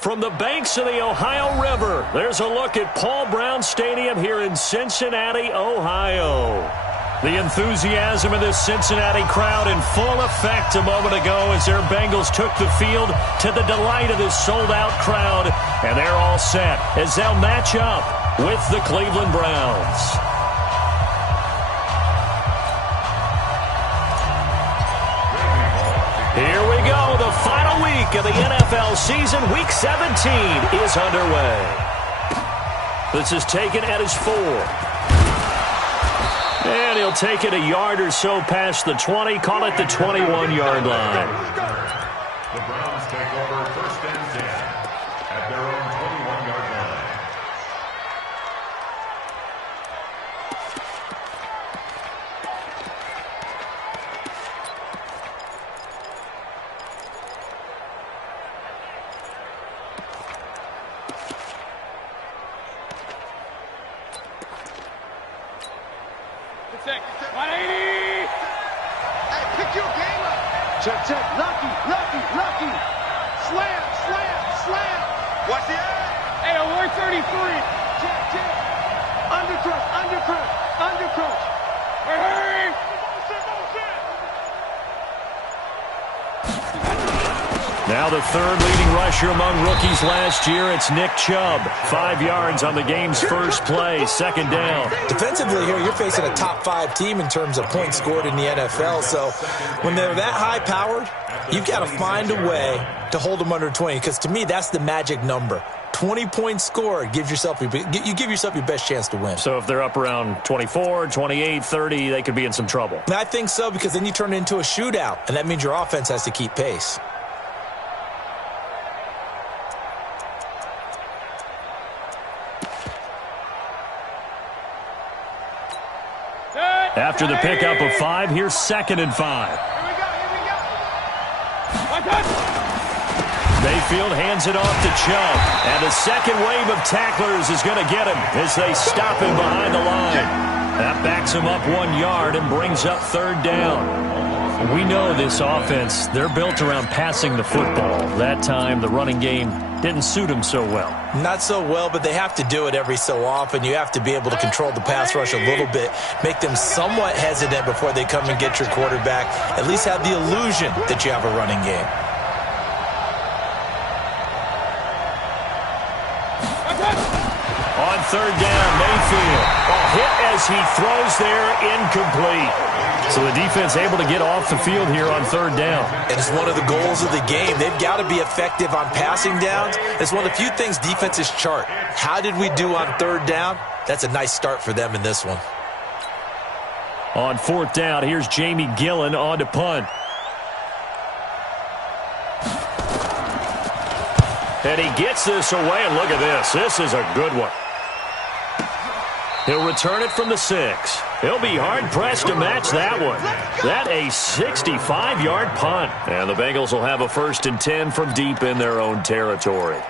From the banks of the Ohio River, there's a look at Paul Brown Stadium here in Cincinnati, Ohio. The enthusiasm of this Cincinnati crowd in full effect a moment ago as their Bengals took the field to the delight of this sold-out crowd. And they're all set as they'll match up with the Cleveland Browns. Here we go. The final week of the NFL season. Week 17 is underway. This is taken at his 4. And he'll take it a yard or so past the 20. Call it the 21-yard line. The Browns take over first and 10 at their own 21-yard line. Check. 180. Hey, pick your game up. Check. Lucky. Slam. Watch the eye. Hey, a 133. Check. Undercrush. Hurry. Now the third leading rusher among rookies last year, it's Nick Chubb. 5 yards on the game's first play, second down. Defensively here, you're facing a top 5 team in terms of points scored in the NFL. So when they're that high-powered, you've got to find a way to hold them under 20. Because to me, that's the magic number. 20 points scored, you give yourself your best chance to win. So if they're up around 24, 28, 30, they could be in some trouble. And I think so, because then you turn it into a shootout, and that means your offense has to keep pace. After the pickup of 5, here's 2nd and 5. Here we go. Mayfield hands it off to Chubb. And the second wave of tacklers is going to get him as they stop him behind the line. That backs him up 1 yard and brings up third down. We know this offense, they're built around passing the football. That time, the running game didn't suit them so well. Not so well, but they have to do it every so often. You have to be able to control the pass rush a little bit, make them somewhat hesitant before they come and get your quarterback. At least have the illusion that you have a running game. On third down, Mayfield. A hit as he throws there, incomplete. So the defense able to get off the field here on third down. And it's one of the goals of the game. They've got to be effective on passing downs. It's one of the few things defenses chart. How did we do on third down? That's a nice start for them in this one. On fourth down, here's Jamie Gillen on to punt. And he gets this away, and look at this. This is a good one. He'll return it from the 6. He'll be hard-pressed to match that one. That a 65-yard punt. And the Bengals will have a 1st and 10 from deep in their own territory.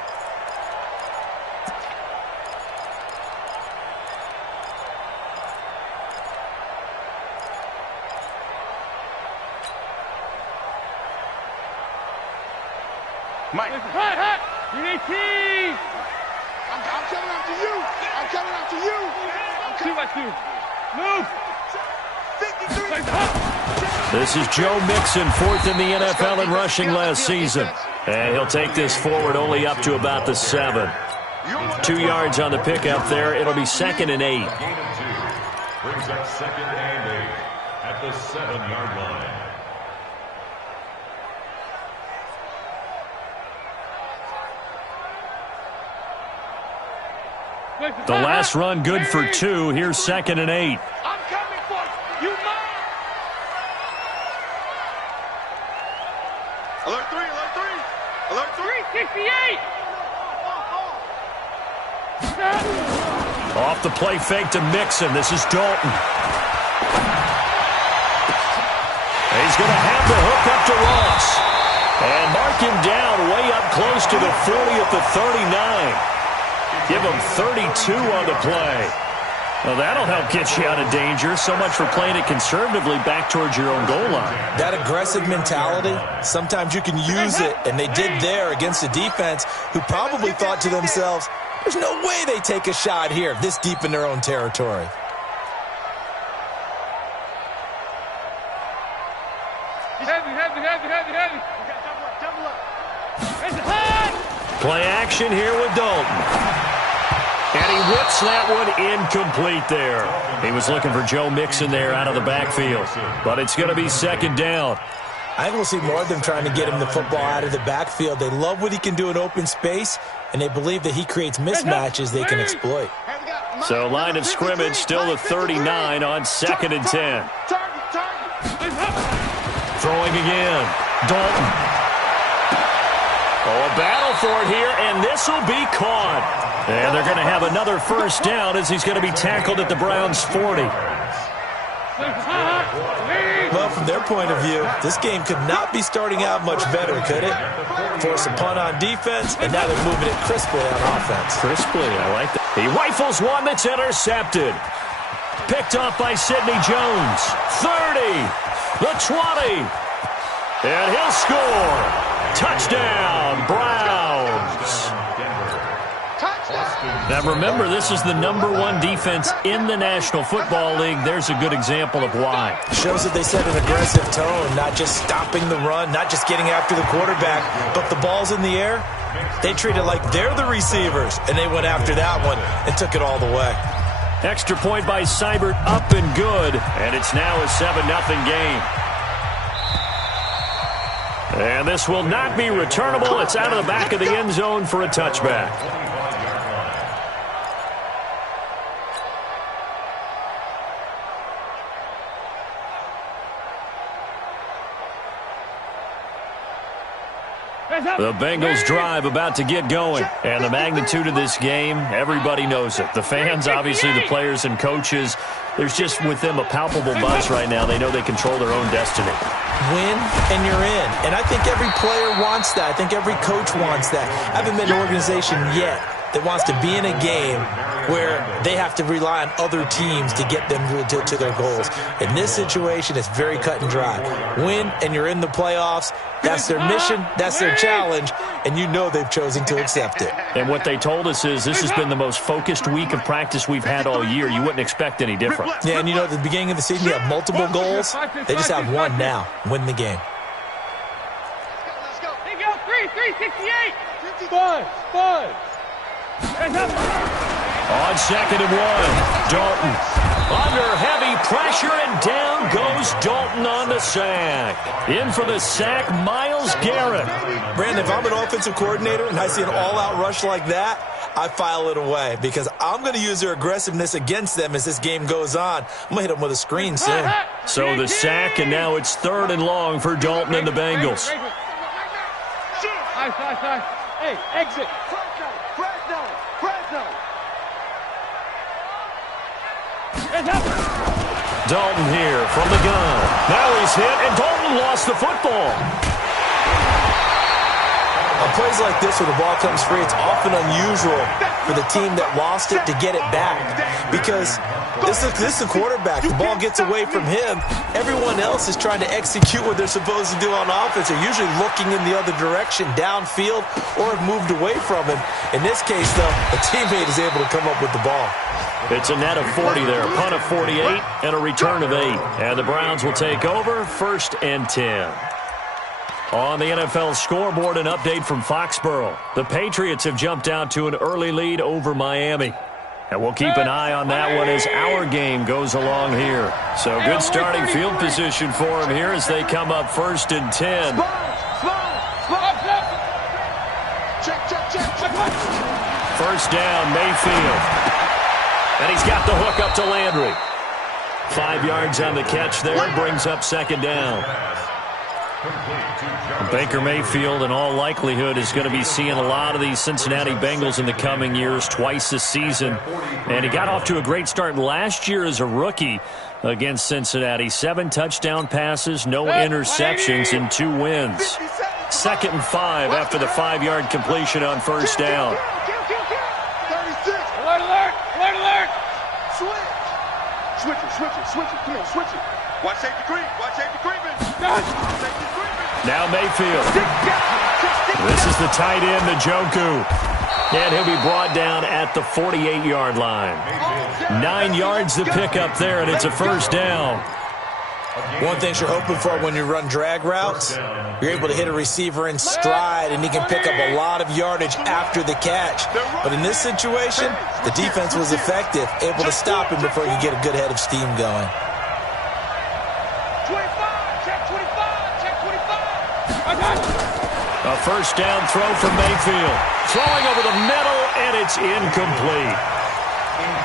Mike. Hut. UAT. I'm coming after you. 2-by-2. Move. 53. This is Joe Mixon, 4th in the NFL in rushing last season. And he'll take this forward only up to about the 7. 2 yards on the pickup there. It'll be 2nd and 8. Gain of 2 brings up 2nd and 8 at the 7-yard line. The last run good for 2. Here's 2nd and 8. I'm coming for you. Mine. Alert 3. 68. Off the play fake to Mixon. This is Dalton. He's going to have the hook up to Ross. And mark him down way up close to the 40 at the 39. Give him 32 on the play. Well, that'll help get you out of danger. So much for playing it conservatively back towards your own goal line. That aggressive mentality, sometimes you can use it, and they did there against a defense who probably thought to themselves, there's no way they take a shot here this deep in their own territory. Heavy. Double up. Play action here with Dalton. And he whips that one incomplete there. He was looking for Joe Mixon there out of the backfield. But it's going to be second down. I think we'll see more of them trying to get him the football out of the backfield. They love what he can do in open space, and they believe that he creates mismatches they can exploit. So line of scrimmage still the 39 on 2nd and 10. Throwing again. Dalton. Oh, a battle for it here, and this will be caught. And they're going to have another first down as he's going to be tackled at the Browns' 40. Well, from their point of view, this game could not be starting out much better, could it? Force a punt on defense, and now they're moving it crisply on offense. Crisply, I like that. He rifles one that's intercepted. Picked off by Sidney Jones. 30, the 20, and he'll score. Touchdown, Browns. Now remember, this is the #1 defense in the National Football League. There's a good example of why. Shows that they set an aggressive tone, not just stopping the run, not just getting after the quarterback, but the ball's in the air. They treat it like they're the receivers, and they went after that one and took it all the way. Extra point by Seibert, up and good, and it's now a 7-0 game. And this will not be returnable. It's out of the back of the end zone for a touchback. The Bengals drive about to get going. And the magnitude of this game, everybody knows it. The fans, obviously the players and coaches, there's just with them a palpable buzz right now. They know they control their own destiny. Win and you're in. And I think every player wants that. I think every coach wants that. I haven't been an organization yet that wants to be in a game where they have to rely on other teams to get them to their goals. In this situation, it's very cut and dry. Win, and you're in the playoffs. That's their mission. That's their challenge. And you know they've chosen to accept it. And what they told us is this has been the most focused week of practice we've had all year. You wouldn't expect any different. Yeah, and you know, at the beginning of the season, you have multiple goals. They just have one now. Win the game. Let's go. They go. 368. 5. On 2nd and 1, Dalton under heavy pressure, and down goes Dalton on the sack. In for the sack, Myles Garrett. Brandon, if I'm an offensive coordinator and I see an all-out rush like that, I file it away because I'm going to use their aggressiveness against them as this game goes on. I'm going to hit them with a screen soon. So the sack, and now it's 3rd and long for Dalton and the Bengals. Nice. Hey, exit. Dalton here from the gun. Now he's hit, and Dalton lost the football. On plays like this where the ball comes free, it's often unusual for the team that lost it to get it back because this is the quarterback. The ball gets away from him. Everyone else is trying to execute what they're supposed to do on offense. They're usually looking in the other direction, downfield, or have moved away from him. In this case, though, a teammate is able to come up with the ball. It's a net of 40 there, a punt of 48, and a return of 8. And the Browns will take over, 1st and 10. On the NFL scoreboard, an update from Foxborough. The Patriots have jumped out to an early lead over Miami. And we'll keep an eye on that one as our game goes along here. So good starting field position for them here as they come up 1st and 10. First down, Mayfield. And he's got the hook up to Landry. 5 yards on the catch there, brings up 2nd down. Baker Mayfield, in all likelihood, is going to be seeing a lot of these Cincinnati Bengals in the coming years, twice this season. And he got off to a great start last year as a rookie against Cincinnati. 7 touchdown passes, no interceptions, and 2 wins. 2nd and 5 after the 5-yard completion on 1st down. Alert! Switch! Switch it. Come on, switch it. Watch safety creep. Watch safety creeping. Safety creeping. Now Mayfield. This is the tight end, Njoku. And he'll be brought down at the 48-yard line. 9 yards to pick up there, and it's a first down. One thing you're hoping for when you run drag routes, you're able to hit a receiver in stride, and he can pick up a lot of yardage after the catch. But in this situation, the defense was effective, able to stop him before he could get a good head of steam going. 25. Check 25. Check 25. A first down throw from Mayfield. Throwing over the middle, and it's incomplete.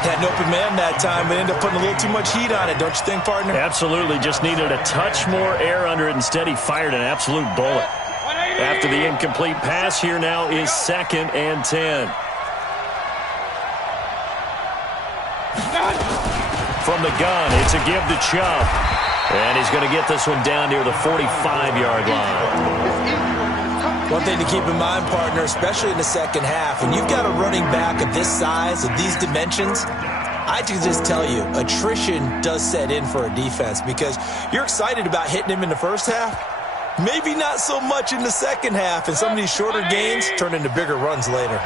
Had an open man that time, but ended up putting a little too much heat on it, don't you think, partner? Absolutely. Just needed a touch more air under it. Instead, he fired an absolute bullet. After the incomplete pass, here now is 2nd and 10. From the gun, it's a give to Chubb. And he's going to get this one down near the 45-yard line. One thing to keep in mind, partner, especially in the second half, when you've got a running back of this size, of these dimensions, I can just tell you, attrition does set in for a defense because you're excited about hitting him in the first half. Maybe not so much in the second half, and some of these shorter gains turn into bigger runs later.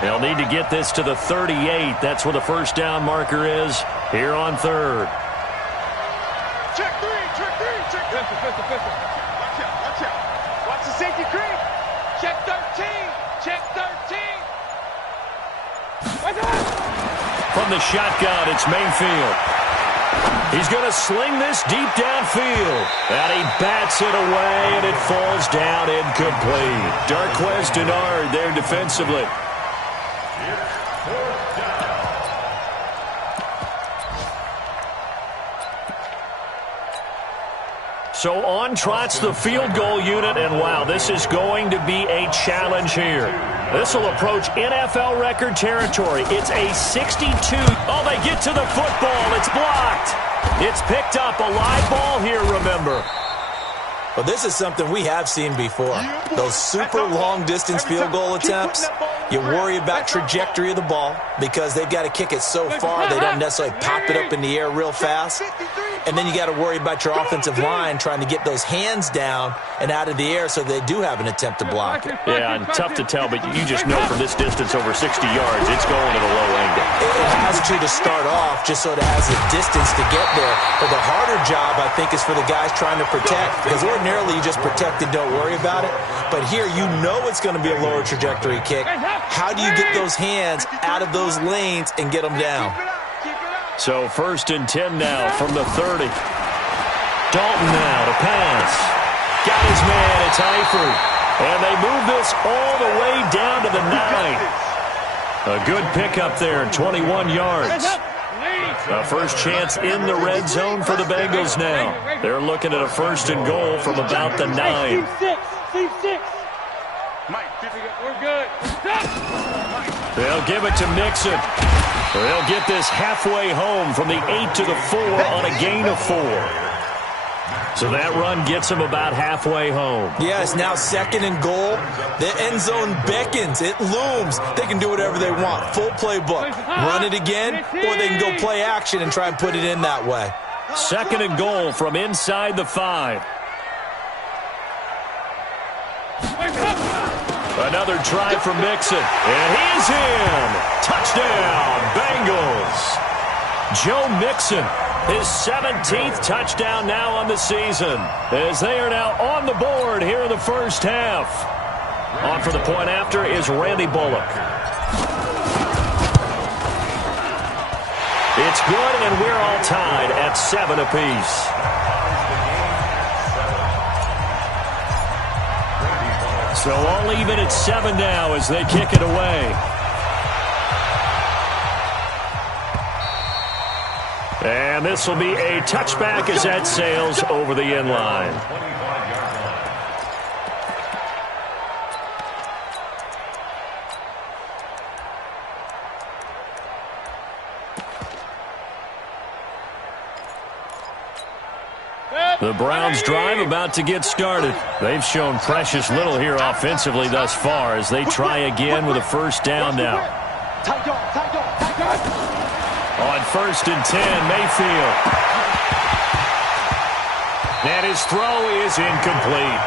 They'll need to get this to the 38. That's where the first down marker is here on 3rd. Check 3. Check 3. Check 3. Watch out. Watch out. Watch the safety creep. Check 13. Check 13. From the shotgun, it's Mayfield. He's going to sling this deep downfield. And he bats it away, and it falls down incomplete. Darqueze Dennard there defensively. So on trots the field goal unit, and wow, this is going to be a challenge here. This will approach NFL record territory. It's a 62. Oh, they get to the football. It's blocked. It's picked up. A live ball here, remember. Well, this is something we have seen before. Those super long-distance field goal attempts, you worry about trajectory of the ball because they've got to kick it so far they don't necessarily pop it up in the air real fast. And then you got to worry about your offensive line trying to get those hands down and out of the air so they do have an attempt to block it. Yeah, and tough to tell, but you just know from this distance over 60 yards, it's going at a low angle. It has to start off just so it has a distance to get there. But the harder job, I think, is for the guys trying to protect because ordinarily you just protect and don't worry about it. But here you know it's going to be a lower trajectory kick. How do you get those hands out of those lanes and get them down? So 1st and 10 now from the 30. Dalton now to pass. Got his man. It's Eifert. And they move this all the way down to the 9. A good pickup there, 21 yards. A first chance in the red zone for the Bengals now. They're looking at a 1st and goal from about the 9. We're good. They'll give it to Mixon. They'll get this halfway home from the 8 to the 4 on a gain of 4. So that run gets them about halfway home. Yeah, it's now 2nd and goal. The end zone beckons. It looms. They can do whatever they want. Full playbook. Run it again, or they can go play action and try and put it in that way. 2nd and goal from inside the 5. Another try for Mixon. And he's in. Touchdown, Bengals. Joe Mixon, his 17th touchdown now on the season, as they are now on the board here in the first half. On for the point after is Randy Bullock. It's good, and we're all tied at 7 apiece. So all even at 7 now as they kick it away. And this will be a touchback as that sails over the end line. The Browns drive about to get started. They've shown precious little here offensively thus far as they try again with a first down now. On 1st and 10, Mayfield. And his throw is incomplete.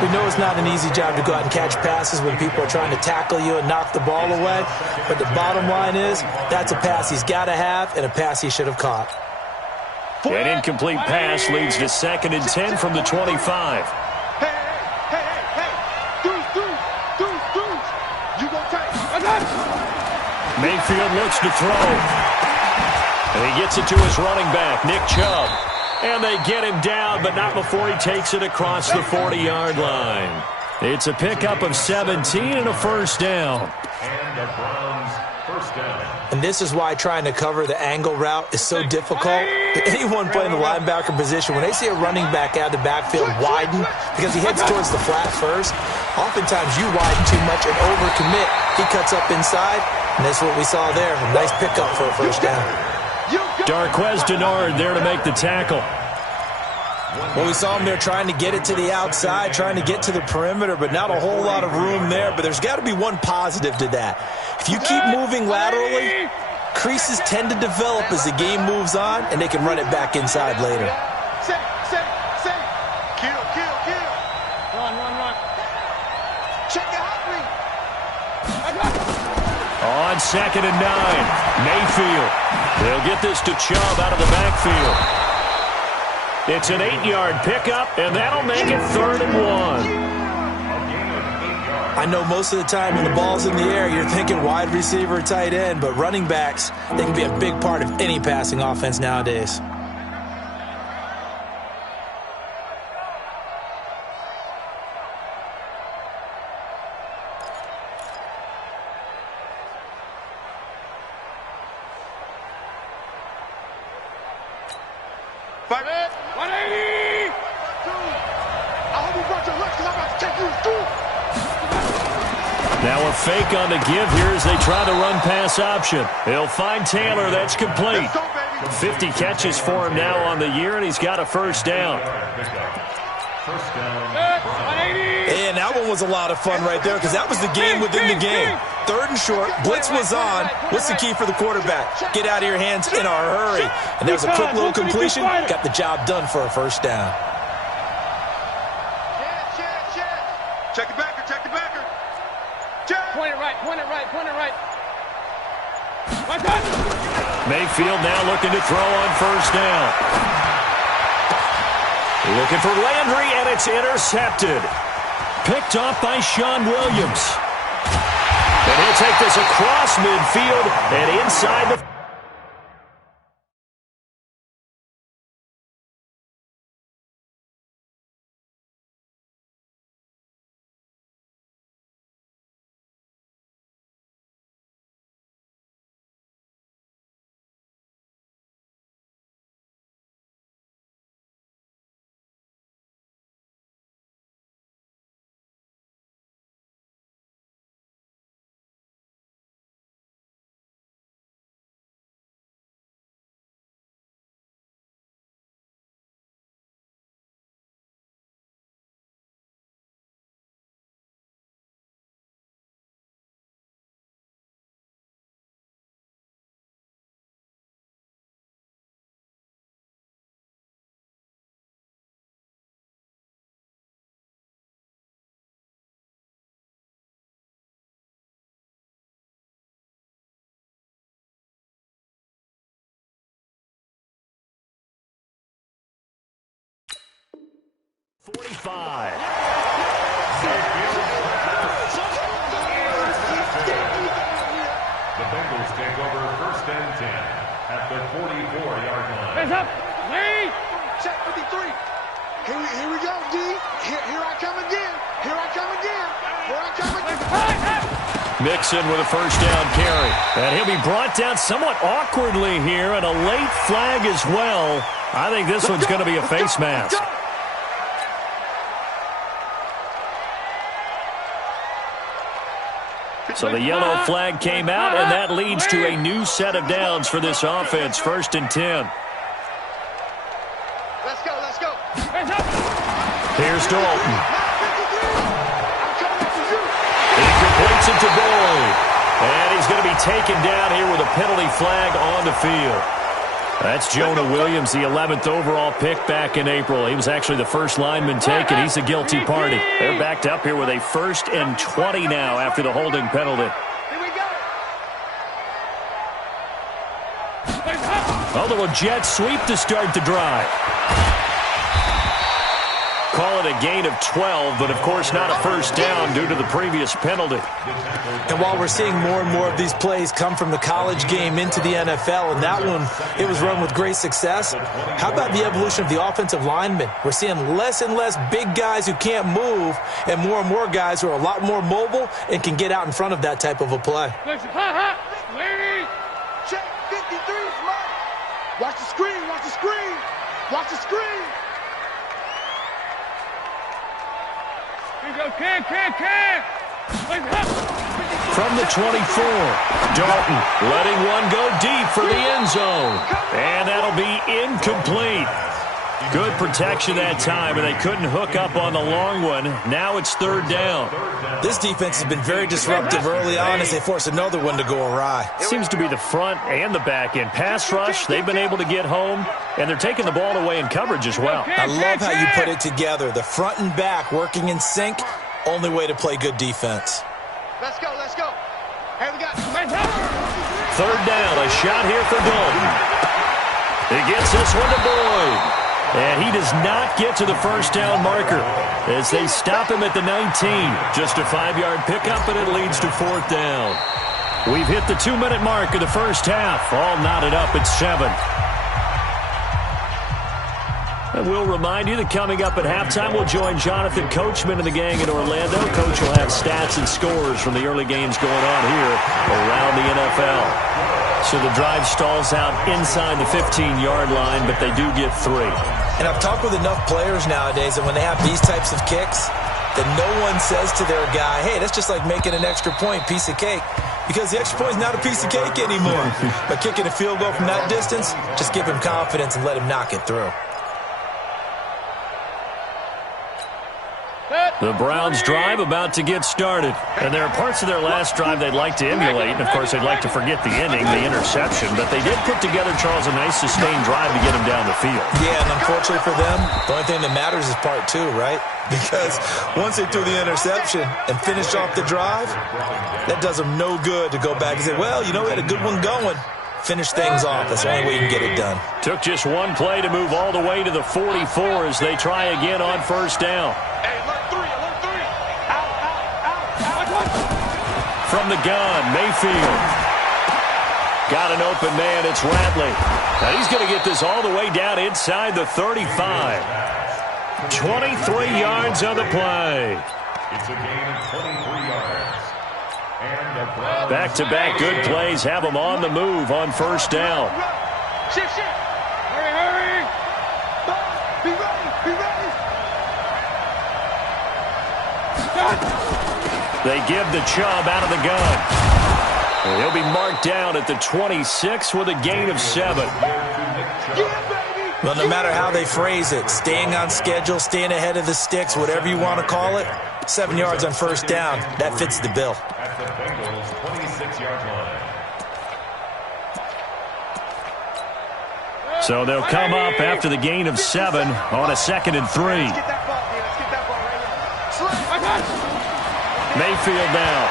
We know it's not an easy job to go out and catch passes when people are trying to tackle you and knock the ball away. But the bottom line is, that's a pass he's got to have and a pass he should have caught. An incomplete pass leads to 2nd and 10 from the 25. Hey. Deuce. You go tight. Mayfield looks to throw. And he gets it to his running back, Nick Chubb. And they get him down, but not before he takes it across the 40-yard line. It's a pickup of 17 and a first down. And the Browns first down. And this is why trying to cover the angle route is so difficult. Anyone playing the linebacker position, when they see a running back out of the backfield widen because he heads towards the flat first, oftentimes you widen too much and overcommit. He cuts up inside, and that's what we saw there. A nice pickup for a first down. Darqueze Dennard there to make the tackle. Well, we saw him there trying to get it to the outside, trying to get to the perimeter, but not a whole lot of room there. But there's got to be one positive to that. If you keep moving laterally, creases tend to develop as the game moves on, and they can run it back inside later. Say. Kill. Run. Check the hot read. On 2nd and 9, Mayfield. They'll get this to Chubb out of the backfield. It's an 8-yard pickup, and that'll make it 3rd and 1. I know most of the time when the ball's in the air, you're thinking wide receiver, tight end, but running backs, they can be a big part of any passing offense nowadays. Now a fake on the give here as they try the run-pass option. They'll find Taylor. That's complete. 50 catches for him now on the year, and he's got a first down. And that one was a lot of fun right there because that was the game within the game. 3rd and short, blitz was on. What's the key for the quarterback? Get out of your hands in a hurry. And there's a quick little completion. Got the job done for a first down. Check the backer. Point it right. Mayfield now looking to throw on first down. Looking for Landry, and it's intercepted. Picked off by Sean Williams. And he'll take this across midfield and inside the... ...45. The Bengals take over 1st and 10 at the 44-yard line. Hands up. Lee. Check 53. Here we go, D. Here I come again. Mixon with a first down carry. And he'll be brought down somewhat awkwardly here, and a late flag as well. I think this one's going to be a face mask. So the yellow flag came out, and that leads to a new set of downs for this offense. 1st and 10. Let's go. Here's Dalton. He completes it to Boyd. And he's going to be taken down here with a penalty flag on the field. That's Jonah Williams, the 11th overall pick back in April. He was actually the first lineman taken. He's a guilty party. They're backed up here with a 1st and 20 now after the holding penalty. Here we go. A little jet sweep to start the drive. Call it a gain of 12, but of course not a first down due to the previous penalty. And while we're seeing more and more of these plays come from the college game into the NFL, and that one, it was run with great success, how about the evolution of the offensive linemen? We're seeing less and less big guys who can't move and more guys who are a lot more mobile and can get out in front of that type of a play. Check 53, smart. Watch the screen, watch the screen. Watch the screen. Here you go, can. From the 24, Dalton letting one go deep for the end zone. And that'll be incomplete. Good protection that time, and they couldn't hook up on the long one. Now it's 3rd down. This defense has been very disruptive early on as they force another one to go awry. Seems to be the front and the back end. Pass rush, they've been able to get home, and they're taking the ball away in coverage as well. I love how you put it together. The front and back working in sync, only way to play good defense. Let's go. Hey, we got 3rd down, a shot here for Dalton. He gets this one to Boyd. And he does not get to the first down marker as they stop him at the 19. Just a 5-yard pickup, and it leads to 4th down. We've hit the 2-minute mark of the first half. All knotted up at 7. And we'll remind you that coming up at halftime, we'll join Jonathan Coachman and the gang in Orlando. Coach will have stats and scores from the early games going on here around the NFL. So the drive stalls out inside the 15-yard line, but they do get 3. And I've talked with enough players nowadays that when they have these types of kicks, that no one says to their guy, hey, that's just like making an extra point, piece of cake. Because the extra point is not a piece of cake anymore. By kicking a field goal from that distance, just give him confidence and let him knock it through. The Browns drive about to get started. And there are parts of their last drive they'd like to emulate. And, of course, they'd like to forget the ending, the interception. But they did put together, Charles, a nice sustained drive to get him down the field. Yeah, and unfortunately for them, the only thing that matters is part 2, right? Because once they threw the interception and finished off the drive, that does them no good to go back and say, well, you know, we had a good one going. Finish things off. That's the only way you can get it done. Took just one play to move all the way to the 44 as they try again on first down. From the gun, Mayfield. Got an open man, it's Ratley. Now he's going to get this all the way down inside the 35. 23 yards on the play. It's a gain of 23 yards. Back-to-back good plays have them on the move on first down. Shift. Hurry. Be ready. They give the Chubb out of the gun. He'll be marked down at the 26 with a gain of 7. Well, no matter how they phrase it, staying on schedule, staying ahead of the sticks, whatever you want to call it, 7 yards on first down, that fits the bill. At the Bengals' 26-yard line. So they'll come up after the gain of 7 on a 2nd and 3. Let's get that ball, man. Let's get that ball right here. Mayfield now.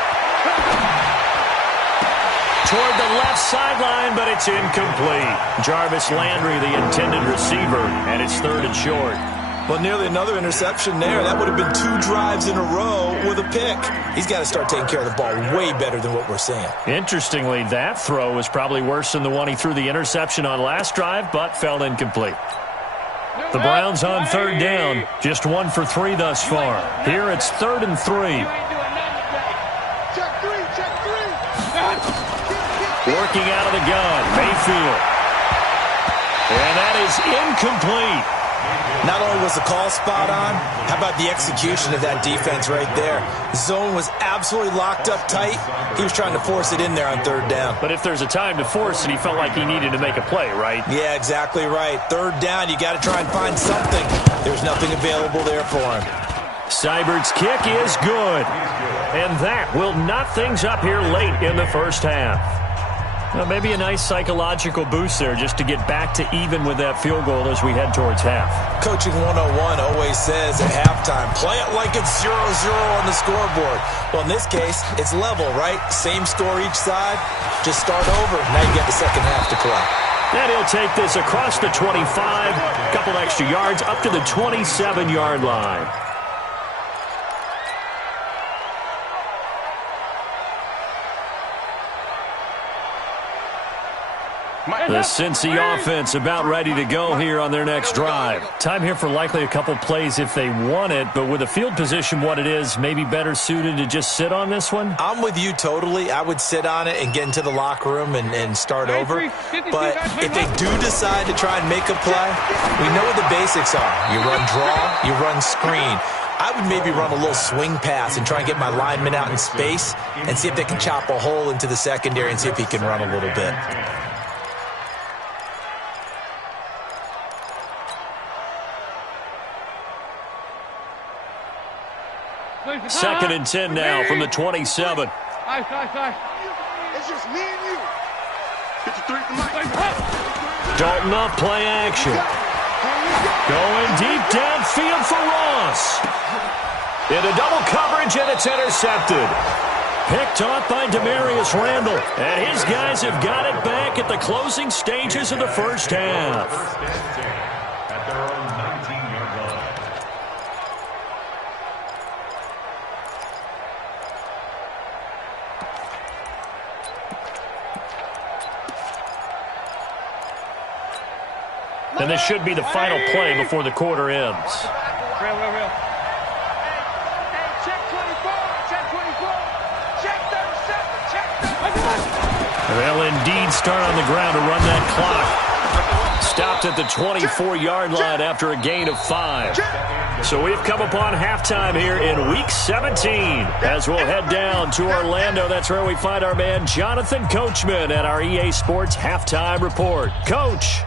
Toward the left sideline, but it's incomplete. Jarvis Landry, the intended receiver, and it's 3rd and short. Well, nearly another interception there. That would have been 2 drives in a row with a pick. He's got to start taking care of the ball way better than what we're seeing. Interestingly, that throw was probably worse than the one he threw the interception on last drive, but fell incomplete. The Browns on 3rd down, just 1 for 3 thus far. Here it's 3rd and 3. Check 3. Working out of the gun, Mayfield. And that is incomplete. Not only was the call spot on, how about the execution of that defense right there? Zone was absolutely locked up tight. He was trying to force it in there on 3rd down. But if there's a time to force it, he felt like he needed to make a play, right? Yeah, exactly right. 3rd down, you got to try and find something. There's nothing available there for him. Seibert's kick is good. And that will knot things up here late in the first half. Well, maybe a nice psychological boost there just to get back to even with that field goal as we head towards half. Coaching 101 always says at halftime, play it like it's 0-0 on the scoreboard. Well, in this case, it's level, right? Same score each side. Just start over. Now you get the second half to play. And he'll take this across the 25, a couple extra yards up to the 27-yard line. The Cincy offense about ready to go here on their next drive. Time here for likely a couple plays if they want it, but with the field position what it is, maybe better suited to just sit on this one? I'm with you totally. I would sit on it and get into the locker room and start over. But if they do decide to try and make a play, we know what the basics are. You run draw, you run screen. I would maybe run a little swing pass and try and get my lineman out in space and see if they can chop a hole into the secondary and see if he can run a little bit. Second and 10 now from the 27. It's just me and you. 53 to Mike. Dalton off play action. Going deep downfield for Ross. Into double coverage, and it's intercepted. Picked off by Demarius Randall. And his guys have got it back at the closing stages of the first half. First and 10 at their own 19-yard line. And this should be the final play before the quarter ends. Real. Hey, check 24, check 24, check 37, check 37. They'll indeed start on the ground to run that clock. Stopped at the 24-yard line after a gain of 5. So we've come upon halftime here in Week 17. As we'll head down to Orlando, that's where we find our man Jonathan Coachman at our EA Sports Halftime Report. Coach.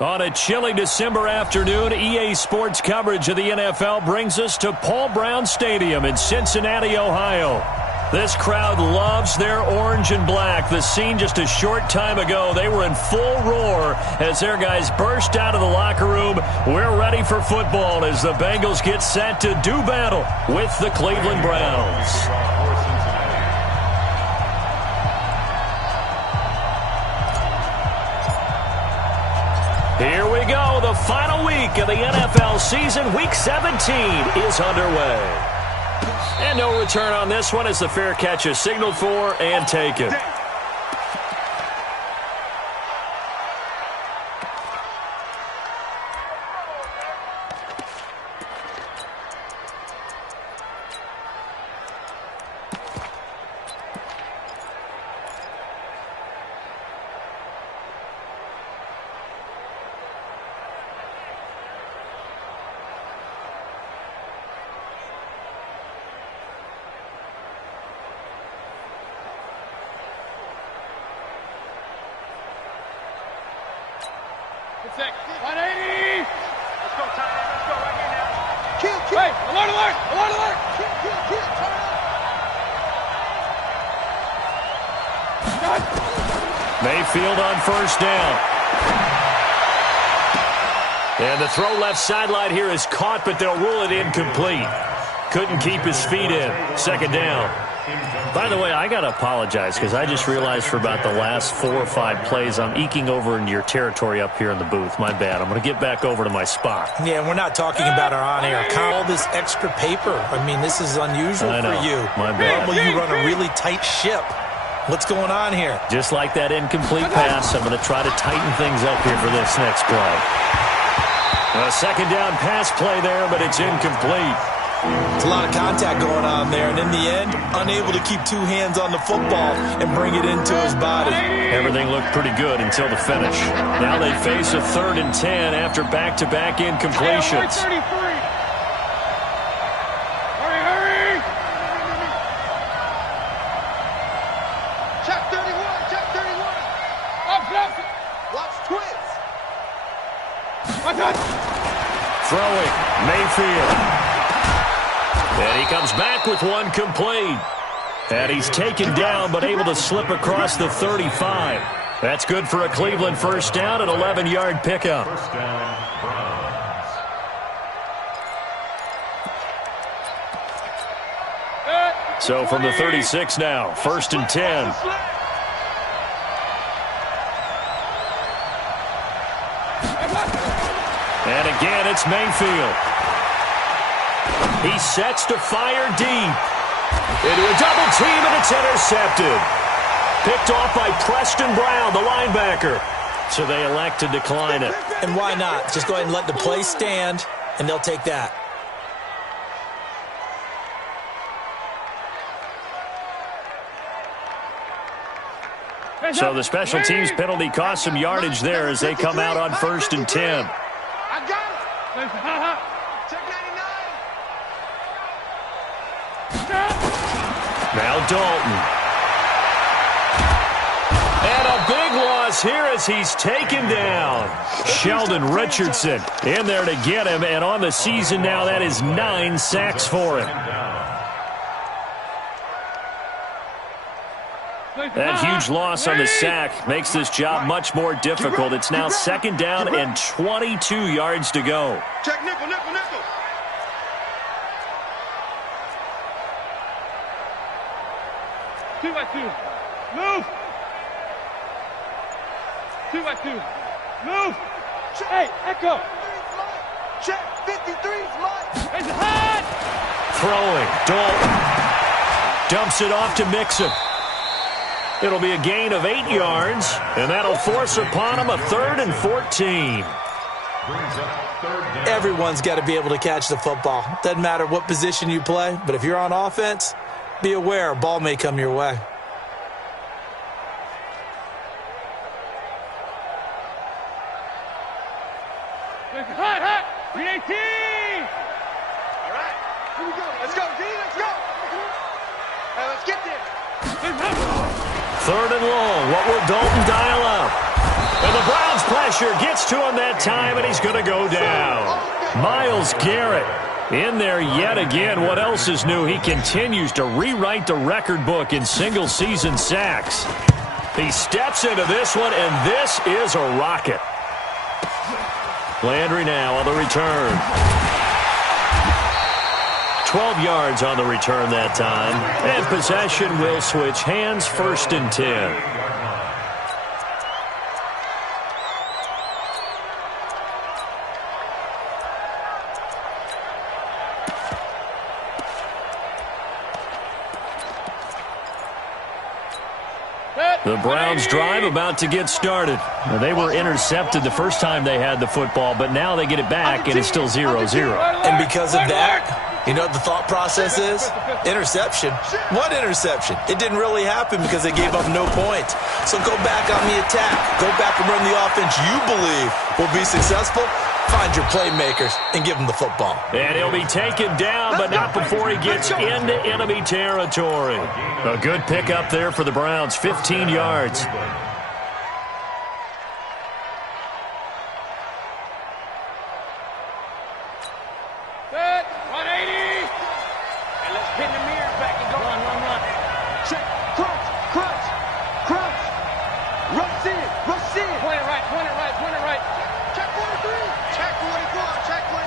On a chilly December afternoon, EA Sports coverage of the NFL brings us to Paul Brown Stadium in Cincinnati, Ohio. This crowd loves their orange and black. The scene just a short time ago, they were in full roar as their guys burst out of the locker room. We're ready for football as the Bengals get set to do battle with the Cleveland Browns. Here we go. The final week of the NFL season. Week 17 is underway. And no return on this one as the fair catch is signaled for and taken. Mayfield on first down. And the throw left sideline here is caught, but they'll rule it incomplete. Couldn't keep his feet in. Second down. By the way, I got to apologize because I just realized for about the last 4 or 5 plays I'm eking over into your territory up here in the booth. My bad. I'm going to get back over to my spot. Yeah, we're not talking about our on-air. All this extra paper. I mean, this is unusual for you. My bad. Normally you run a really tight ship. What's going on here? Just like that incomplete pass, I'm going to try to tighten things up here for this next play. A second down pass play there, but it's incomplete. It's a lot of contact going on there, and in the end, unable to keep 2 hands on the football and bring it into his body. Everything looked pretty good until the finish. Now they face a 3rd and 10 after back-to-back incompletions. Throwing, Mayfield. And he comes back with one complete. And he's taken down but able to slip across the 35. That's good for a Cleveland first down, an 11-yard pickup. First down, Browns. So from the 36 now, 1st and 10. And again, it's Mayfield. He sets to fire deep. Into a double team, and it's intercepted. Picked off by Preston Brown, the linebacker. So they elect to decline it. And why not? Just go ahead and let the play stand, and they'll take that. So the special teams penalty cost some yardage there as they come out on 1st and 10. I got it. Check 99. Now Dalton. And a big loss here as he's taken down. Sheldon Richardson in there to get him, and on the season now that is 9 sacks for him. That huge loss on the sack makes this job much more difficult. It's now 2nd down and 22 yards to go. Check nickel, nickel, nickel. Two by two. Move. 2 by 2. Move. Hey, Echo. Check 53's mine. It's hot. Throwing. Dalton dumps it off to Mixon. It'll be a gain of 8 yards, and that'll force upon him a 3rd and 14. Everyone's got to be able to catch the football. Doesn't matter what position you play, but if you're on offense, be aware a ball may come your way. Hot, hot. 318. All right. Here we go. Let's go, D. Let's go. All right, let's get there. 3rd and long. What will Dalton dial up? And the Browns Browns pressure gets to him that time, and he's going to go down. Myles Garrett in there yet again. What else is new? He continues to rewrite the record book in single-season sacks. He steps into this one, and this is a rocket. Landry now on the return. 12 yards on the return that time. And possession will switch hands, 1st and 10. The Browns drive about to get started. They were intercepted the first time they had the football, but now they get it back, and it's still 0-0. And because of that, you know what the thought process is? Interception. What interception? It didn't really happen because they gave up no points. So go back on the attack. Go back and run the offense you believe will be successful. Find your playmakers and give them the football. And he'll be taken down, but not before he gets into enemy territory. A good pickup there for the Browns, 15 yards. Good. 180. And let's pin the mirrors back and go. Run. Check. Crunch. Rush in. Point it right. Check 43. Check 44. Check 44.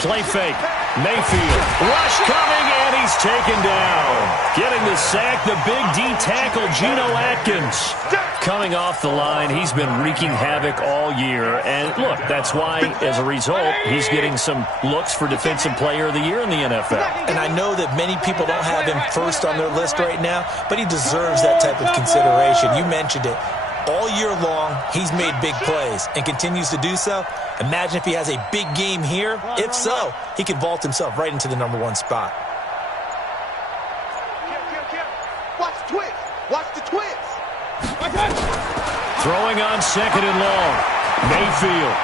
Play fake. Mayfield. Rush coming, and he's taken down. Getting the sack, the big D tackle, Geno Atkins. Coming off the line, he's been wreaking havoc all year. And look, that's why, as a result, he's getting some looks for Defensive Player of the Year in the NFL. And I know that many people don't have him first on their list right now, but he deserves that type of consideration. You mentioned it. All year long, he's made big plays and continues to do so. Imagine if he has a big game here. If so, he could vault himself right into the #1 spot. Watch the twist. Throwing on 2nd and long. Mayfield.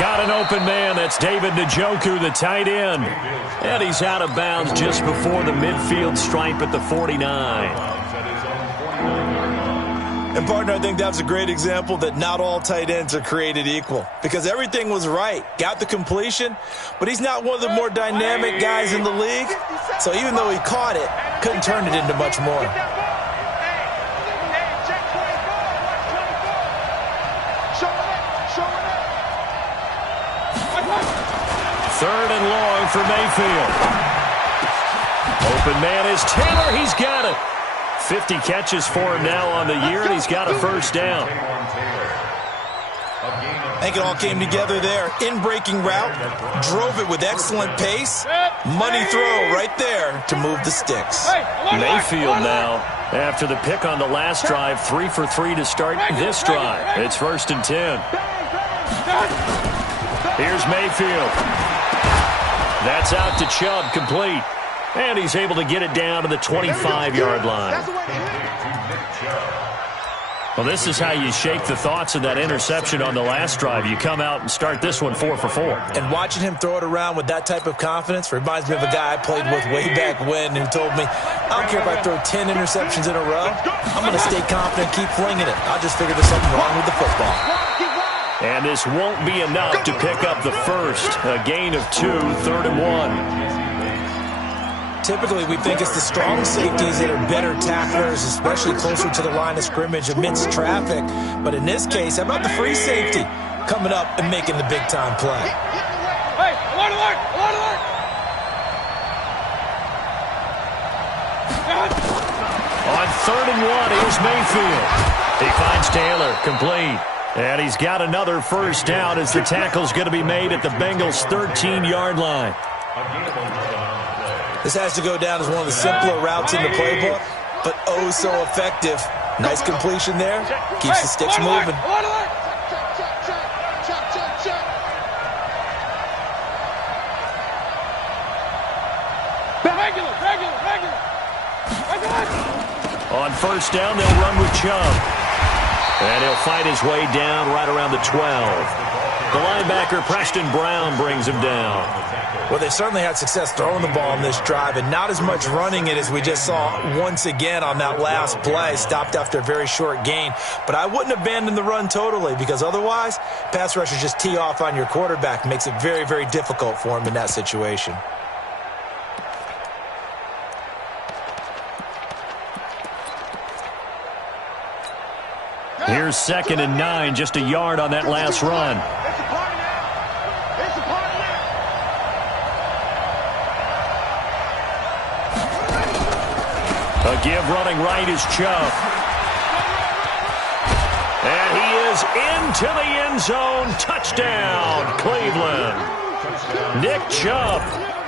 Got an open man. That's David Njoku, the tight end. And he's out of bounds just before the midfield stripe at the 49. And, partner, I think that's a great example that not all tight ends are created equal because everything was right. Got the completion, but he's not one of the more dynamic guys in the league. So even though he caught it, couldn't turn it into much more. Check 24. Watch 24. Show it up. 3rd and long for Mayfield. Open man is Taylor. He's got it. 50 catches for him now on the year, and he's got a 1st down. I think it all came together there. In-breaking route, drove it with excellent pace. Money throw right there to move the sticks. Mayfield now, after the pick on the last drive, 3 for 3 to start this drive. It's 1st and 10. Here's Mayfield. That's out to Chubb, complete. And he's able to get it down to the 25-yard line. Well, this is how you shake the thoughts of that interception on the last drive. You come out and start this one 4 for 4. And watching him throw it around with that type of confidence reminds me of a guy I played with way back when who told me, I don't care if I throw 10 interceptions in a row. I'm going to stay confident, keep flinging it. I just figured there's something wrong with the football. And this won't be enough to pick up the first. A gain of 2, 3rd and 1. Typically, we think it's the strong safeties that are better tacklers, especially closer to the line of scrimmage amidst traffic. But in this case, how about the free safety coming up and making the big-time play? Hey, alert! On 3rd and 1, here's Mayfield. He finds Taylor, complete. And he's got another 1st down as the tackle's going to be made at the Bengals' 13-yard line. This has to go down as one of the simpler routes in the playbook, but oh so effective. Nice completion there. Keeps the sticks moving. Regular. On 1st down, they'll run with Chubb. And he'll fight his way down right around the 12. The linebacker, Preston Brown, brings him down. Well, they certainly had success throwing the ball on this drive, and not as much running it as we just saw once again on that last play. Stopped after a very short gain. But I wouldn't abandon the run totally, because otherwise, pass rushers just tee off on your quarterback. Makes it very, very difficult for him in that situation. Here's 2nd and 9, just a yard on that last run. It's a party now. It's a party now. A give running right is Chubb. And he is into the end zone. Touchdown, Cleveland. Nick Chubb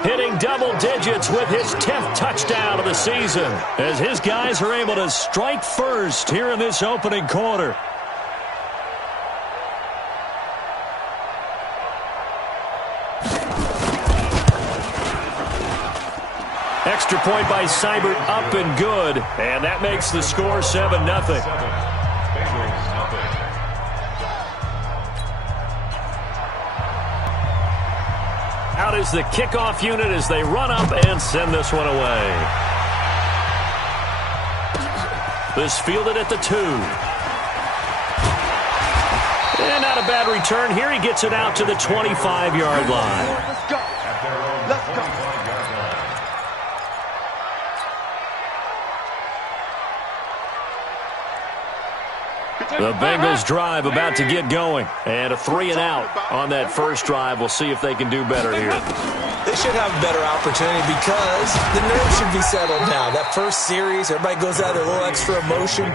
hitting double digits with his 10th touchdown of the season, as his guys are able to strike first here in this opening quarter. Extra point by Seibert, up and good, and that makes the score 7-0. Out is the kickoff unit as they run up and send this one away. This fielded at the 2. And not a bad return here. He gets it out to the 25-yard line. Let's go. Let's go. The Bengals drive about to get going. And a 3-and-out on that first drive. We'll see if they can do better here. They should have a better opportunity because the nerves should be settled now. That first series, everybody goes out with a little extra emotion.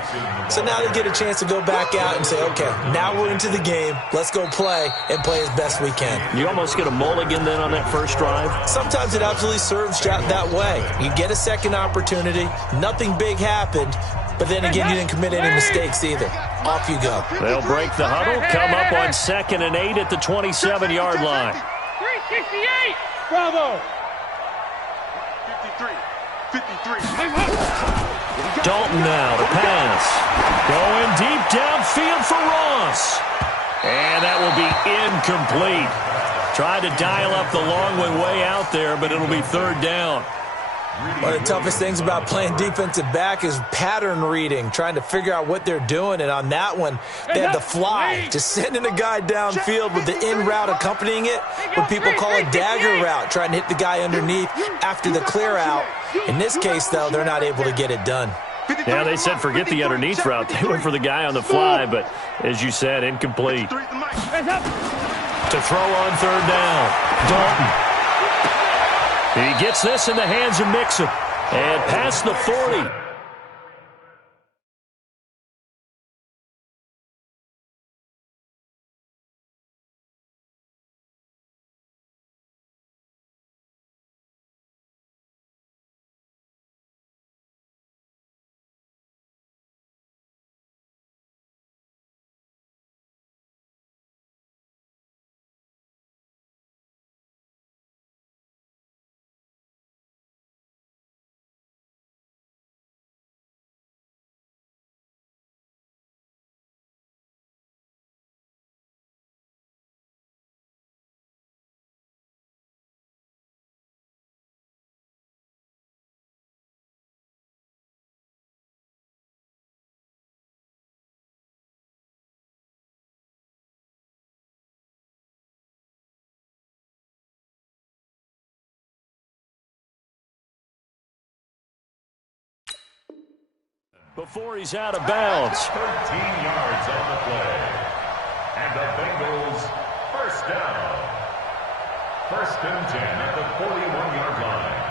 So now they get a chance to go back out and say, okay, now we're into the game. Let's go play and play as best we can. You almost get a mulligan then on that first drive? Sometimes it absolutely serves that way. You get a second opportunity. Nothing big happened. But then again, you didn't commit any mistakes either. Off you go. They'll break the huddle, come up on 2nd and 8 at the 27-yard line. 368. Bravo. 53. 53. Dalton now to pass. Going deep downfield for Ross. And that will be incomplete. Tried to dial up the long way out there, but it'll be 3rd down. One of the toughest things about playing defensive back is pattern reading, trying to figure out what they're doing. And on that one, they had the fly, just sending a guy downfield with the in route accompanying it, what people call a dagger route, trying to hit the guy underneath after the clear out. In this case, though, they're not able to get it done. Yeah, they said forget the underneath route. They went for the guy on the fly, but as you said, incomplete. To throw on 3rd down, Dalton. He gets this in the hands of Mixon. And past the 40. Before he's out of bounds. 13 yards on the play. And the Bengals first down. 1st and 10 at the 41-yard line.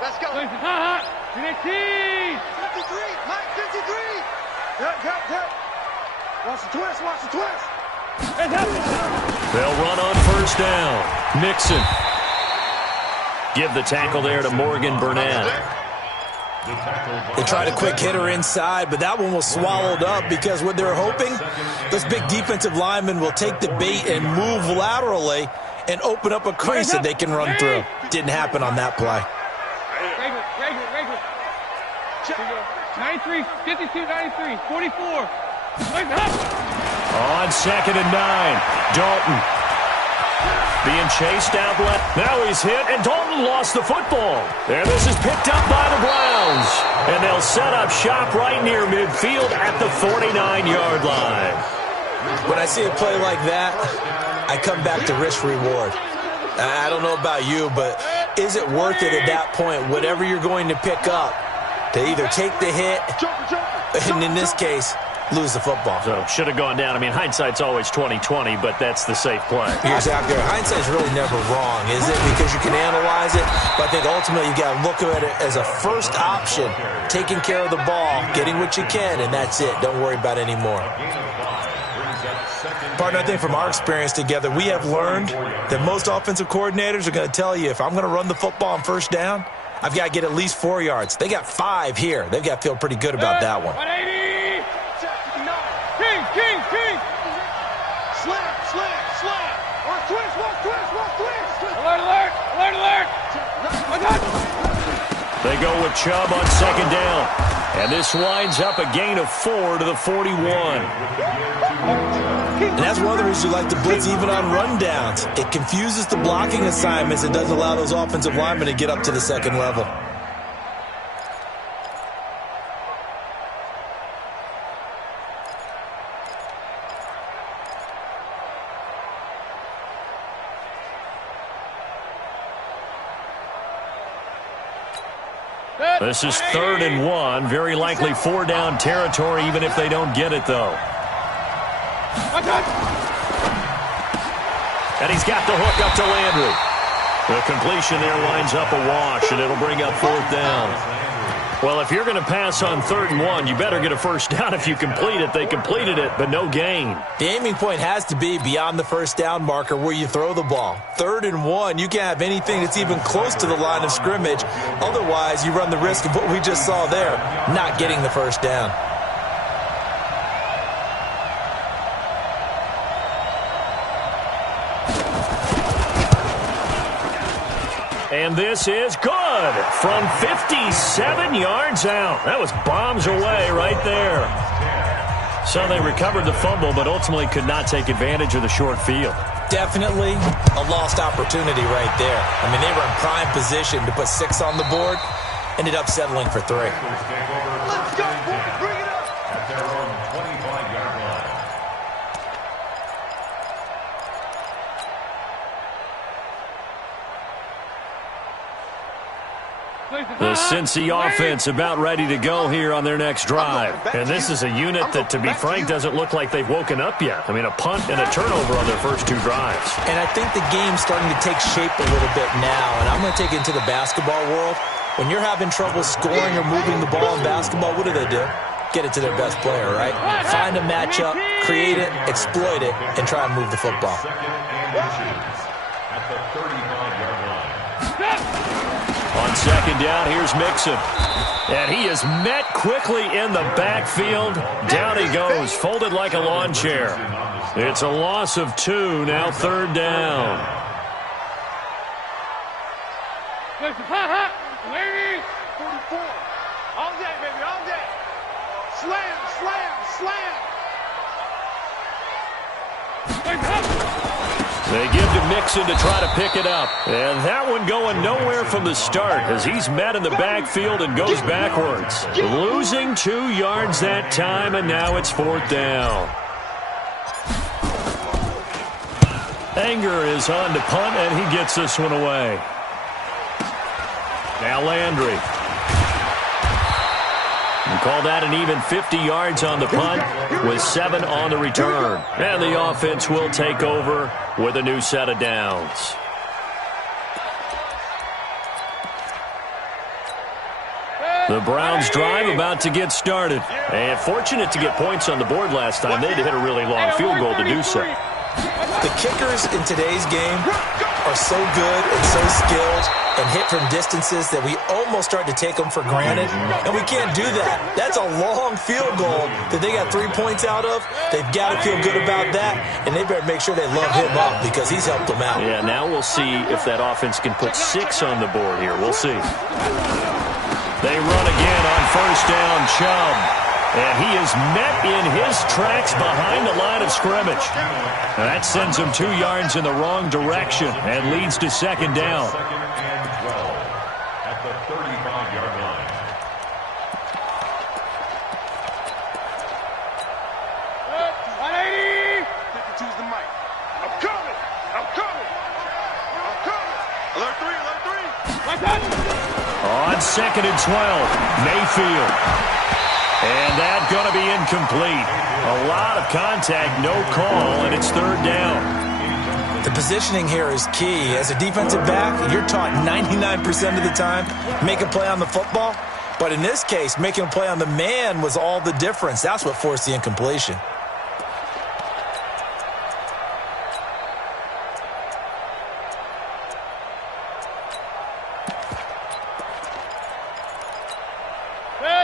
Let's go. 53. Mike, 53. Cut. Watch the twist. Watch the twist. They'll run on 1st down. Mixon. Give the tackle there to Morgan Burnett. They tried a quick hitter inside, but that one was swallowed up because what they're hoping, this big defensive lineman will take the bait and move laterally and open up a crease that they can run through. Didn't happen on that play. Regular. 93, 52, 93, 44. On 2nd and 9, Dalton. Being chased out left. Now he's hit, and Dalton lost the football. And this is picked up by the Browns. And they'll set up shop right near midfield at the 49-yard line. When I see a play like that, I come back to risk-reward. I don't know about you, but is it worth it at that point, whatever you're going to pick up, to either take the hit, and in this case, lose the football? So should have gone down. I mean, hindsight's always 20/20, but that's the safe play. You're exactly right. Hindsight's really never wrong, is it? Because you can analyze it, but I think ultimately you got to look at it as a first option, taking care of the ball, getting what you can, and that's it. Don't worry about it anymore. Partner, I think from our experience together, we have learned that most offensive coordinators are going to tell you, if I'm going to run the football on first down, I've got to get at least 4 yards. They got 5 here. They've got to feel pretty good about that one. 180. King. Slam. Watch twist. Alert. They go with Chubb on 2nd down. And this winds up a gain of 4 to the 41. And that's one of the reasons you like to blitz even on rundowns. It confuses the blocking assignments. It doesn't allow those offensive linemen to get up to the second level. This is 3rd and 1. Very likely 4-down territory, even if they don't get it, though. And he's got the hook up to Landry. The completion there winds up a wash, and it'll bring up 4th down. Well, if you're going to pass on 3rd and 1, you better get a first down if you complete it. They completed it, but no gain. The aiming point has to be beyond the first down marker where you throw the ball. 3rd and 1, you can't have anything that's even close to the line of scrimmage. Otherwise, you run the risk of what we just saw there, not getting the first down. And this is good from 57 yards out. That was bombs away right there. So they recovered the fumble, but ultimately could not take advantage of the short field. Definitely a lost opportunity right there. I mean, they were in prime position to put 6 on the board, ended up settling for 3. Let's go, boys. Bring it up. At their own 25-yard line. The Cincy offense about ready to go here on their next drive. And this is a unit that, to be frank, doesn't look like they've woken up yet. I mean, a punt and a turnover on their first 2 drives. And I think the game's starting to take shape a little bit now. And I'm going to take it into the basketball world. When you're having trouble scoring or moving the ball in basketball, what do? Get it to their best player, right? Find a matchup, create it, exploit it, and try and move the football. At the 35-yard line. On 2nd down, here's Mixon. And he is met quickly in the backfield. Down he goes, folded like a lawn chair. It's a loss of 2, now 3rd down. Ladies, 44. All day, baby, all day. Slam. They give to Mixon to try to pick it up. And that one going nowhere from the start as he's met in the backfield and goes backwards. Losing 2 yards that time, and now it's 4th down. Anger is on to punt, and he gets this one away. Now Landry. And call that an even 50 yards on the punt with 7 on the return. And the offense will take over with a new set of downs. The Browns drive about to get started. And fortunate to get points on the board last time. They had to hit a really long field goal to do so. The kickers in today's game are so good and so skilled and hit from distances that we almost start to take them for granted, and we can't do that. That's a long field goal that they got 3 points out of. They've got to feel good about that, and they better make sure they love him up because he's helped them out. Yeah, now we'll see if that offense can put 6 on the board here. We'll see. They run again on first down, Chubb. And he is met in his tracks behind the line of scrimmage. And that sends him 2 yards in the wrong direction and leads to second down. Second and 12 at the 35-yard line. Choose the mic. I'm coming. I'm coming. I'm coming. Alert 3. Alert 3. On second and 12, Mayfield. And that's going to be incomplete. A lot of contact, no call, and it's third down. The positioning here is key. As a defensive back, you're taught 99% of the time, make a play on the football. But in this case, making a play on the man was all the difference. That's what forced the incompletion.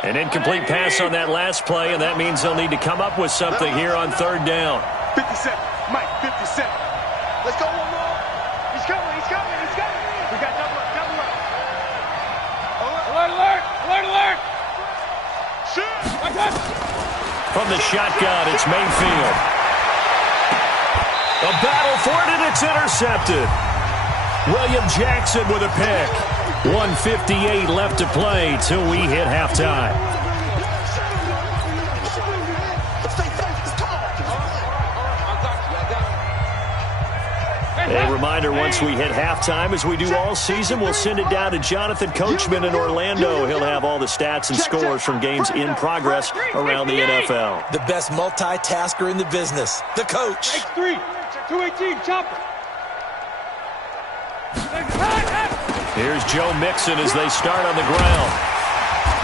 An incomplete pass on that last play, and that means they'll need to come up with something here on third down. 57. Mike, 57. Let's go one more. He's coming. He's coming. He's coming. We got double up. Double up. Alert. Alert. Alert. Alert. Shoot. From the shotgun, it's Mayfield. A battle for it, and it's intercepted. William Jackson with a pick. 1:58 left to play till we hit halftime. A reminder, once we hit halftime, as we do all season, we'll send it down to Jonathan Coachman in Orlando. He'll have all the stats and scores from games in progress around the NFL. The best multitasker in the business, the coach. X3. 218. Chopper. Here's Joe Mixon as they start on the ground.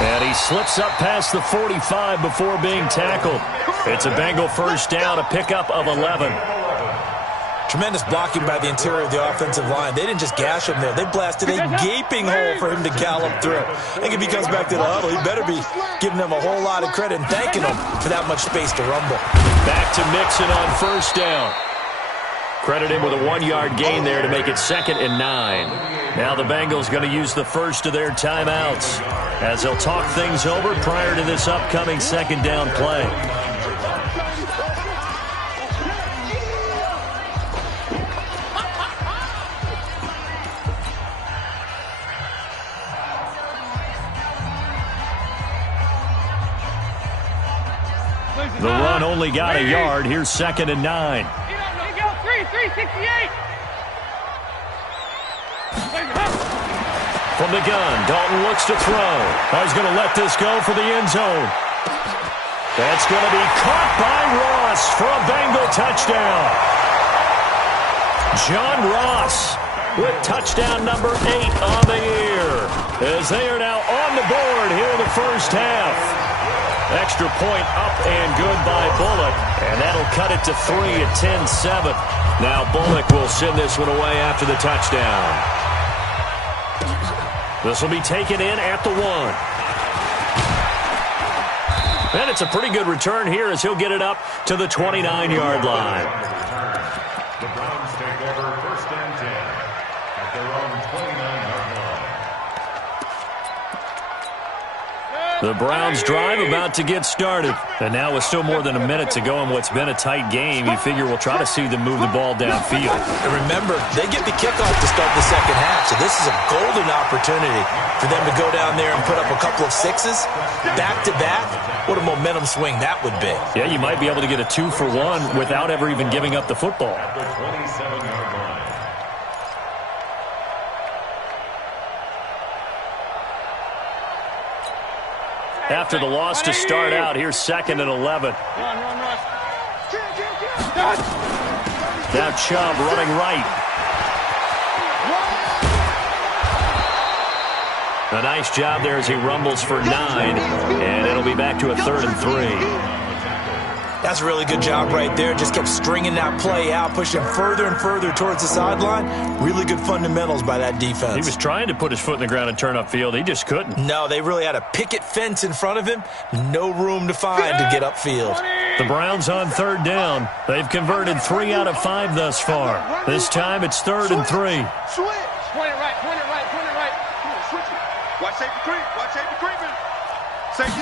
And he slips up past the 45 before being tackled. It's a Bengal first down, a pickup of 11. Tremendous blocking by the interior of the offensive line. They didn't just gash him there. They blasted a gaping hole for him to gallop through. I think if he comes back to the huddle, he better be giving them a whole lot of credit and thanking them for that much space to rumble. Back to Mixon on first down. Credit him with a 1-yard gain there to make it 2nd and 9. Now the Bengals going to use the first of their timeouts as they'll talk things over prior to this upcoming second down play. The run only got a yard. Here's 2nd and 9. 368. From the gun, Dalton looks to throw. He's going to let this go for the end zone. That's going to be caught by Ross for a Bengal touchdown. John Ross with touchdown number 8 on the year, as they are now on the board here in the first half. Extra point up and good by Bullock, and that'll cut it to 3 at 10-7. Now Bullock will send this one away after the touchdown. This will be taken in at the 1. And it's a pretty good return here as he'll get it up to the 29-yard line. The Browns take over 1st and 10 at their own 29-yard line. The Browns drive about to get started. And now with still more than a minute to go in what's been a tight game, you figure we'll try to see them move the ball downfield. And remember, they get the kickoff to start the second half, so this is a golden opportunity for them to go down there and put up a couple of sixes back-to-back. What a momentum swing that would be. Yeah, you might be able to get a 2-for-1 without ever even giving up the football. At the 27-yard line. After the loss to start out, here's 2nd and 11. Now Chubb running right. A nice job there as he rumbles for 9, and it'll be back to a 3rd and 3. That's a really good job right there. Just kept stringing that play out, pushing further and further towards the sideline. Really good fundamentals by that defense. He was trying to put his foot in the ground and turn upfield. He just couldn't. No, they really had a picket fence in front of him. No room to find to get upfield. The Browns on third down. They've converted 3 out of 5 thus far. This time it's 3rd and 3. Switch. Point it right. Come on, switch it. Watch safety creep. Watch safety creeping. Safety.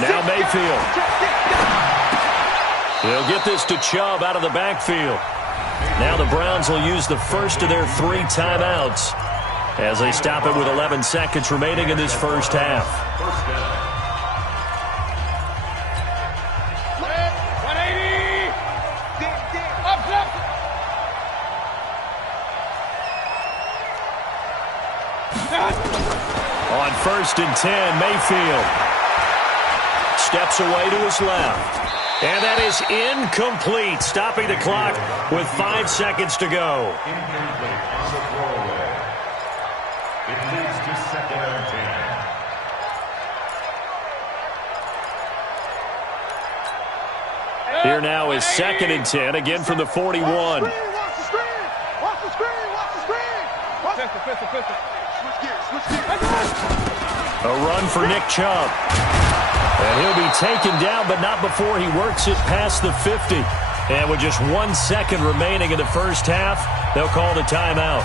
Now Mayfield. He'll get this to Chubb out of the backfield. Now the Browns will use the first of their 3 timeouts as they stop it with 11 seconds remaining in this first half. First down. 180. Up. On 1st and 10, Mayfield steps away to his left. And that is incomplete, stopping the clock with 5 seconds to go. Incomplete on the throwaway. It leads to 2nd and 10. Here now is 2nd and 10, again from the 41. Watch the screen. Pistol. Switch gears. A run for Nick Chubb. And he'll be taken down, but not before he works it past the 50. And with just 1 second remaining in the first half, they'll call the timeout.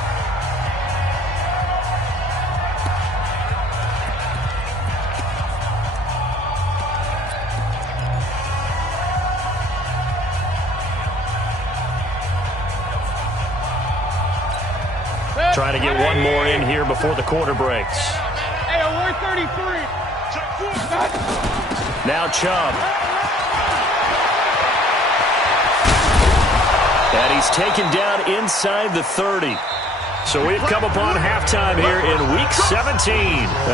Trying to get one more in here before the quarter breaks. Hey, 133. Now Chubb. And he's taken down inside the 30. So we've come upon halftime here in Week 17.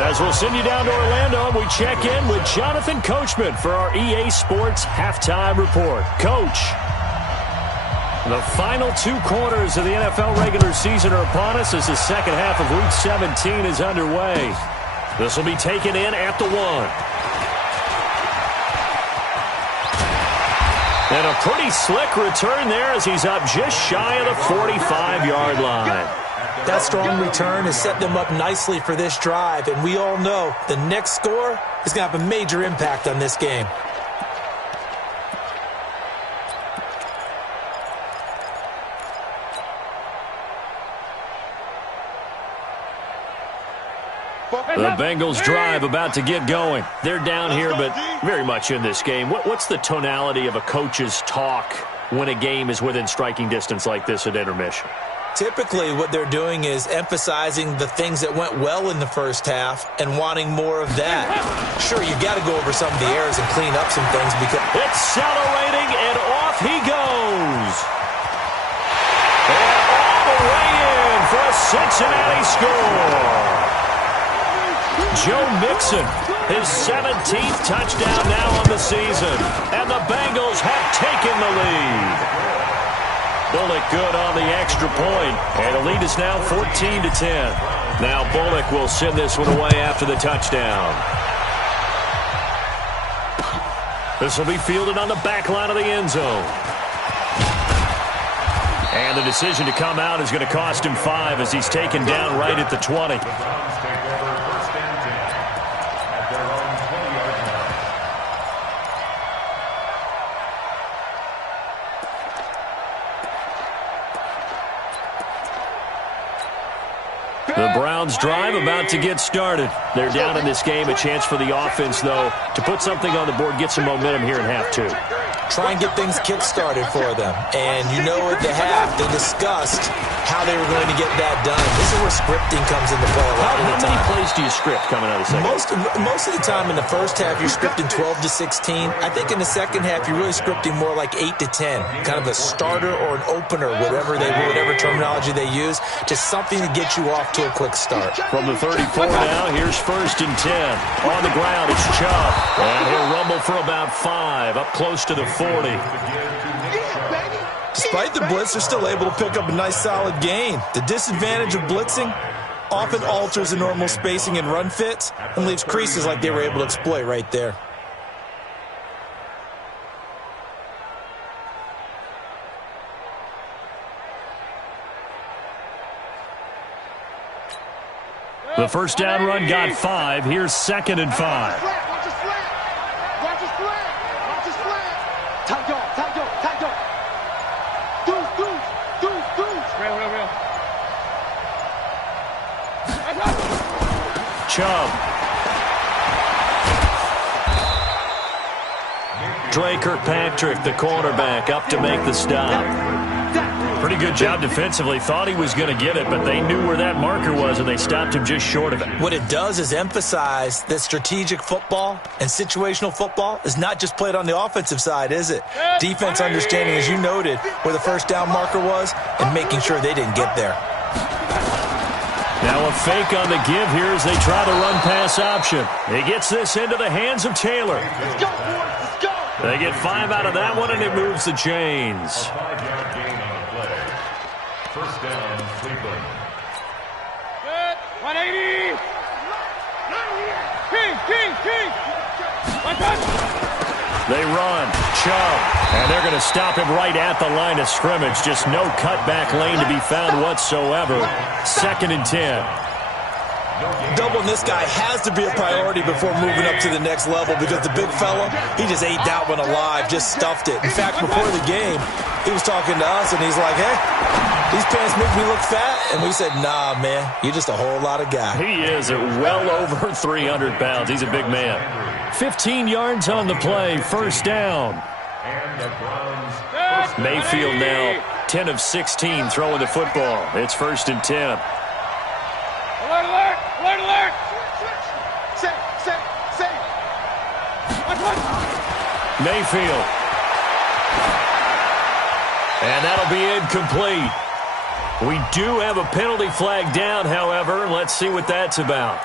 As we'll send you down to Orlando, and we check in with Jonathan Coachman for our EA Sports Halftime Report. Coach, the final 2 quarters of the NFL regular season are upon us as the second half of Week 17 is underway. This will be taken in at the 1. And a pretty slick return there as he's up just shy of the 45-yard line. That strong return has set them up nicely for this drive, and we all know the next score is going to have a major impact on this game. The Bengals drive about to get going. They're down here, but very much in this game. What's the tonality of a coach's talk when a game is within striking distance like this at intermission? Typically, what they're doing is emphasizing the things that went well in the first half and wanting more of that. Sure, you got to go over some of the errors and clean up some things because accelerating, and off he goes. And all the way in for a Cincinnati score. Joe Mixon, his 17th touchdown now on the season, and the Bengals have taken the lead. Bullock good on the extra point, and the lead is now 14-10. Now Bullock will send this one away after the touchdown. This will be fielded on the back line of the end zone. And the decision to come out is going to cost him 5 as he's taken down right at the 20. The Browns drive about to get started. They're down in this game. A chance for the offense, though, to put something on the board, get some momentum here in half 2. Try and get things kick-started for them. And you know at the half, they discussed how they were going to get that done. This is where scripting comes into play a lot of the time. How many plays do you script coming out of the second? Most of the time in the first half, you're scripting 12 to 16. I think in the second half, you're really scripting more like 8 to 10. Kind of a starter or an opener, whatever terminology they use. Just something to get you off to a quick start. From the 34 now, here's 1st and 10. On the ground, it's Chubb. And he'll rumble for about 5, up close to the 40. Despite the blitz, they're still able to pick up a nice solid gain. The disadvantage of blitzing often alters the normal spacing and run fits and leaves creases like they were able to exploit right there. The first down run got 5. Here's 2nd and 5. Watch his flat. Watch his flat. Watch his flat. Tight dog. Tight dog. Tight dog. Deuce. Real. Chubb. Dre Kirkpatrick, the cornerback, up to make the stop. Pretty good job defensively. Thought he was going to get it, but they knew where that marker was, and they stopped him just short of it. What it does is emphasize that strategic football and situational football is not just played on the offensive side, is it? Defense understanding, as you noted, where the first down marker was and making sure they didn't get there. Now a fake on the give here as they try the run-pass option. He gets this into the hands of Taylor. Let's go, boys. Let's go. They get 5 out of that one, and it moves the chains. A 5-yard gain on the play. First down, Cleveland. Good. 180. King. One touch. They run. Chubb. And they're going to stop him right at the line of scrimmage. Just no cutback lane to be found whatsoever. 2nd and 10. Doubling this guy has to be a priority before moving up to the next level because the big fella, he just ate that one alive, just stuffed it. In fact, before the game, he was talking to us, and he's like, hey, these pants make me look fat. And we said, nah, man, you're just a whole lot of guy. He is at well over 300 pounds. He's a big man. 15 yards on the play, first down. And the Browns. Mayfield now 10 of 16 throwing the football. It's 1st and 10. Alert. Safe. Mayfield. And that'll be incomplete. We do have a penalty flag down, however. Let's see what that's about.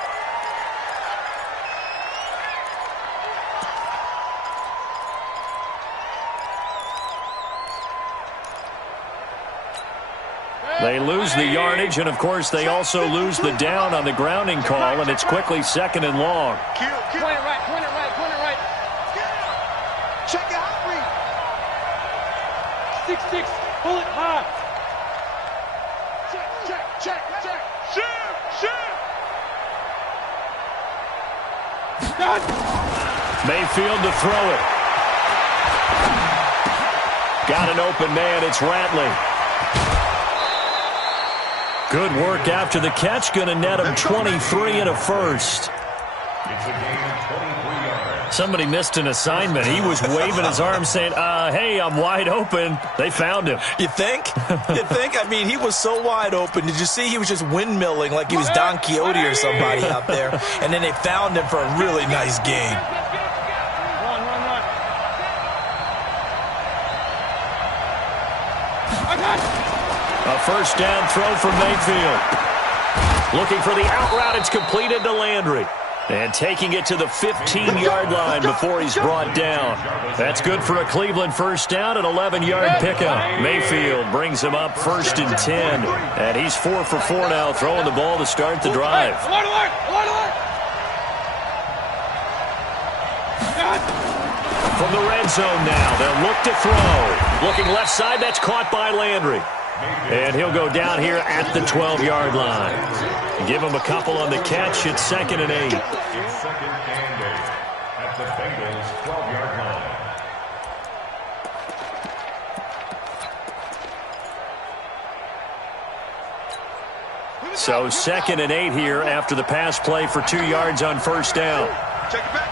They lose the yardage, and, of course, they also lose the down on the grounding call, and it's quickly 2nd and long. Kill. Point it right. Check it out, read. 6-6. Pull it high. Check. Shoot. Done. Mayfield to throw it. Got an open man. It's Ratley. Good work after the catch. Going to net him 23 and a first. It's a gain of 23 yards. Somebody missed an assignment. He was waving his arm saying, hey, I'm wide open. They found him. You think? I mean, he was so wide open. Did you see he was just windmilling like he was Don Quixote or somebody out there? And then they found him for a really nice gain. Run. A first down throw for Mayfield. Looking for the out route. It's completed to Landry. And taking it to the 15-yard line before he's brought down. That's good for a Cleveland first down, an 11-yard pickup. Mayfield brings him up 1st and 10. And he's 4 for 4 now, throwing the ball to start the drive. Alert. From the red zone now, they'll look to throw. Looking left side, that's caught by Landry. And he'll go down here at the 12-yard line. Give him a couple on the catch. It's 2nd and 8. It's 2nd and 8 at the Bengals' 12-yard line. So 2nd and 8 here after the pass play for 2 yards on first down. Check it back.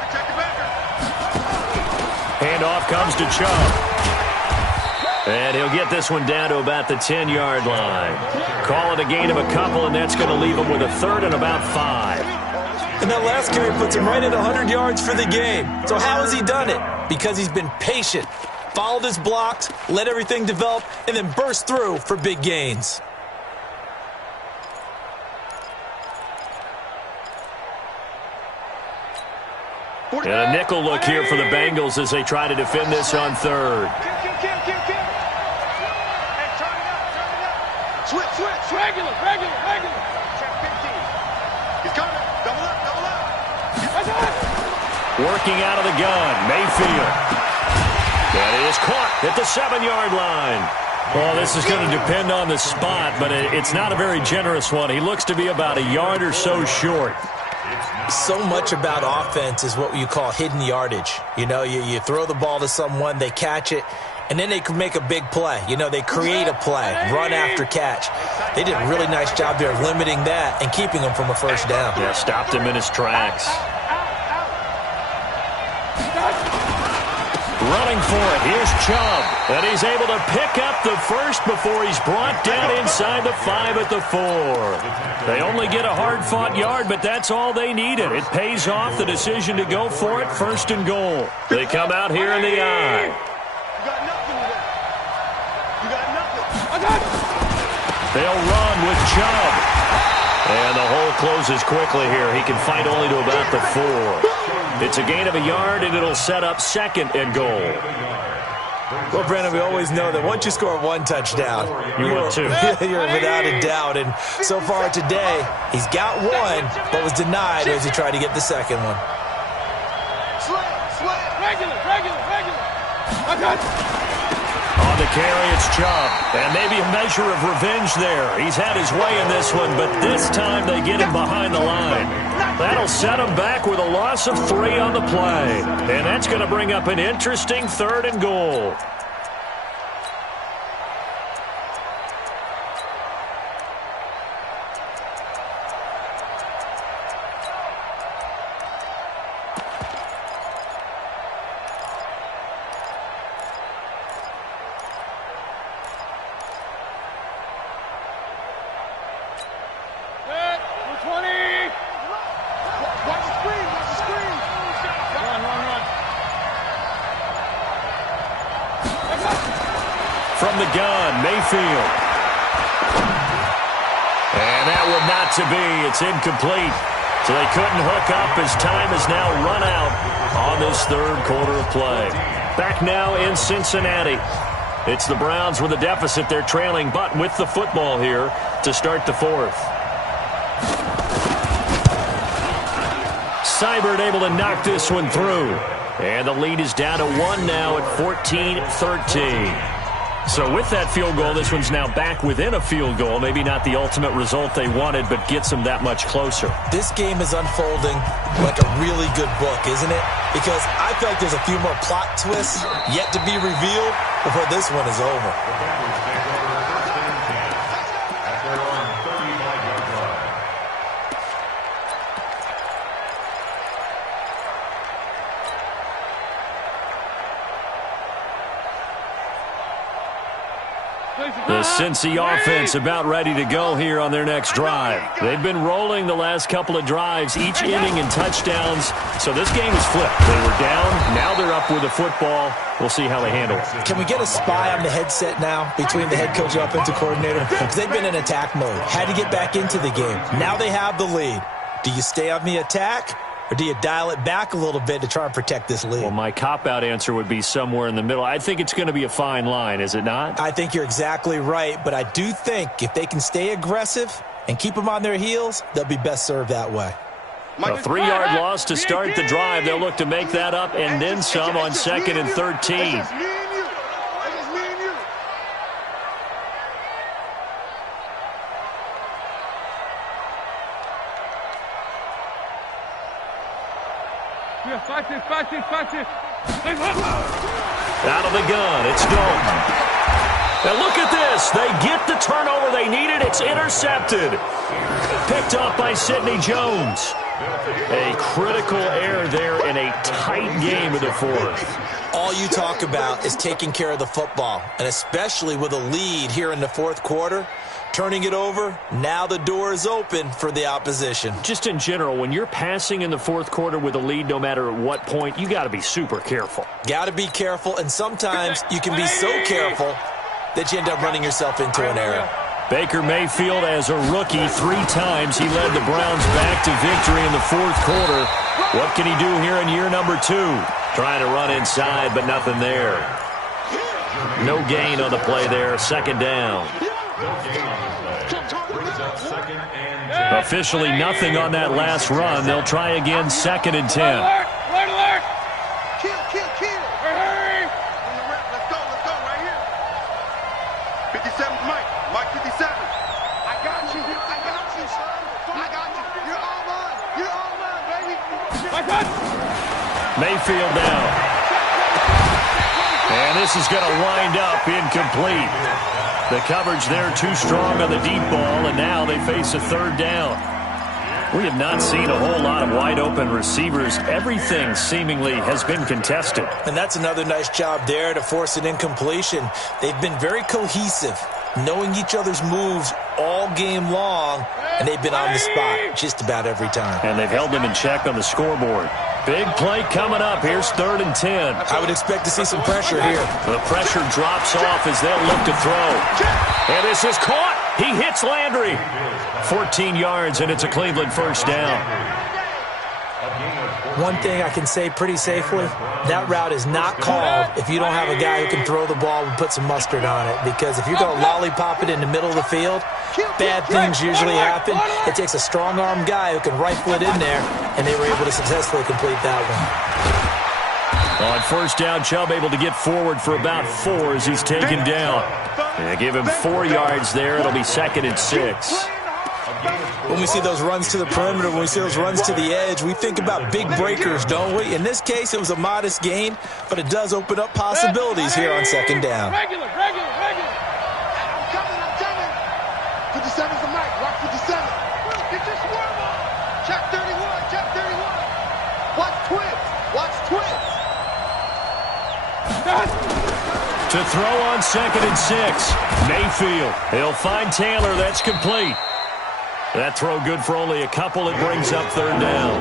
Handoff comes to Chubb. And he'll get this one down to about the 10-yard line. Call it a gain of a couple, and that's going to leave him with a 3rd and about 5. And that last carry puts him right at 100 yards for the game. So how has he done it? Because he's been patient, followed his blocks, let everything develop, and then burst through for big gains. And a nickel look here for the Bengals as they try to defend this on 3rd. Kill. Hey, turn it up. Switch. Regular. Check 15. He's coming. Double up. Working out of the gun, Mayfield. And it is caught at the 7-yard line. Well, this is going to depend on the spot, but it's not a very generous one. He looks to be about a yard or so short. So much about offense is what you call hidden yardage. You know, you throw the ball to someone, they catch it, and then they can make a big play. You know, they create a play, run after catch. They did a really nice job there of limiting that and keeping him from a first down. Yeah, stopped him in his tracks. Running for it, here's Chubb. And he's able to pick up the first before he's brought down inside the 5 at the 4. They only get a hard-fought yard, but that's all they needed. It pays off the decision to go for it, first and goal. They come out here in the eye. You got nothing today. You got nothing. They'll run with Chubb. And the hole closes quickly here. He can fight only to about the 4. It's a gain of a yard, and it'll set up second and goal. Well, Brandon, we always know that once you score one touchdown, you're without a doubt. And so far today, he's got one, but was denied as he tried to get the second one. Regular. On the carry, it's Chubb. And maybe a measure of revenge there. He's had his way in this one, but this time they get him behind the line. That'll set him back with a loss of 3 on the play. And that's going to bring up an interesting third and goal. From the gun, Mayfield. And that would not to be. It's incomplete. So they couldn't hook up as time has now run out on this third quarter of play. Back now in Cincinnati. It's the Browns with a deficit. They're trailing, but with the football here to start the fourth. Seibert able to knock this one through. And the lead is down to 1 now at 14-13. So with that field goal, this one's now back within a field goal. Maybe not the ultimate result they wanted, but gets them that much closer. This game is unfolding like a really good book, isn't it? Because I feel like there's a few more plot twists yet to be revealed before this one is over. The Cincy offense about ready to go here on their next drive. They've been rolling the last couple of drives, each inning in touchdowns. So this game is flipped. They were down. Now they're up with the football. We'll see how they handle it. Can we get a spy on the headset now between the head coach and offensive coordinator? Because they've been in attack mode. Had to get back into the game. Now they have the lead. Do you stay on the attack? Or do you dial it back a little bit to try and protect this lead? Well, my cop-out answer would be somewhere in the middle. I think it's going to be a fine line, is it not? I think you're exactly right, but I do think if they can stay aggressive and keep them on their heels, they'll be best served that way. A 3-yard loss to start the drive. They'll look to make that up and then some on 2nd and 13. Out of the gun, it's Dalton. And look at this. They get the turnover they needed. It's intercepted. Picked up by Sidney Jones. A critical error there in a tight game of the fourth. All you talk about is taking care of the football, and especially with a lead here in the fourth quarter. Turning it over, now the door is open for the opposition. Just in general, when you're passing in the fourth quarter with a lead, no matter at what point, you got to be super careful. Got to be careful, and sometimes you can be so careful that you end up running yourself into an error. Baker Mayfield, as a rookie, 3 times he led the Browns back to victory in the fourth quarter. What can he do here in year number 2? Trying to run inside, but nothing there. No gain on the play there, 2nd down. Officially nothing on that last run. They'll try again, 2nd and 10. Alert! Kill! Let's go right here. 57's Mike. Mike 57. I got you. I got you, son. I got you. You're all mine. You're all mine, baby. Mayfield down. And this is going to wind up incomplete. The coverage there too strong on the deep ball, and now they face a third down. We have not seen a whole lot of wide-open receivers. Everything seemingly has been contested. And that's another nice job there to force an incompletion. They've been very cohesive, knowing each other's moves all game long, and they've been on the spot just about every time. And they've held them in check on the scoreboard. Big play coming up. Here's 3rd and 10. I would expect to see some pressure here. The pressure drops off as they'll look to throw. And this is caught. He hits Landry. 14 yards, and it's a Cleveland first down. One thing I can say pretty safely, that route is not called if you don't have a guy who can throw the ball and put some mustard on it. Because if you're going to lollipop it in the middle of the field, bad things usually happen. It takes a strong-arm guy who can rifle it in there, and they were able to successfully complete that one. On first down, Chubb able to get forward for about 4 as he's taken down. They give him 4 yards there. It'll be 2nd and 6. When we see those runs to the perimeter, when we see those runs to the edge, we think about big breakers, don't we? In this case, it was a modest gain, but it does open up possibilities here on 2nd down. Regular. I'm coming. 57's the mic. Rock 57. Get this warm up. Check 31. Watch twins. To throw on 2nd and 6. Mayfield. He'll find Taylor. That's complete. That throw good for only a couple. It brings up 3rd down.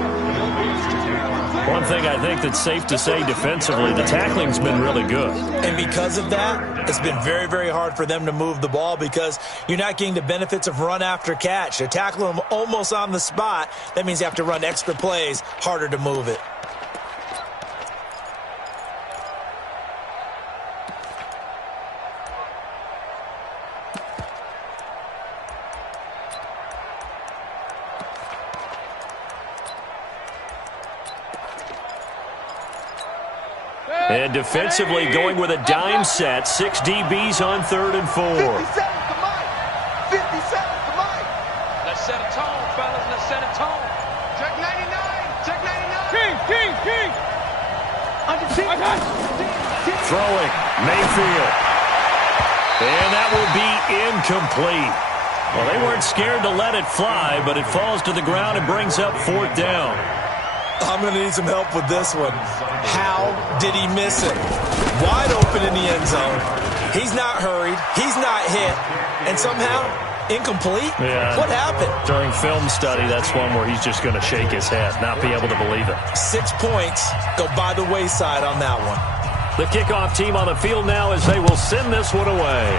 One thing I think that's safe to say defensively, the tackling's been really good. And because of that, it's been very, very hard for them to move the ball because you're not getting the benefits of run after catch. They're tackling them almost on the spot. That means you have to run extra plays, harder to move it. And defensively going with a dime set. 6 DBs on 3rd and 4. 57's the mic. 57's the mic. Let's set a tone, fellas. Let's set a tone. Check 99. King. Under team. Throwing. Mayfield. And that will be incomplete. Well, they weren't scared to let it fly, but it falls to the ground and brings up 4th down. I'm going to need some help with this one. How did he miss it? Wide open in the end zone. He's not hurried. He's not hit. And somehow, incomplete? Yeah. What happened? During film study, that's one where he's just going to shake his head, not be able to believe it. 6 points go by the wayside on that one. The kickoff team on the field now as they will send this one away.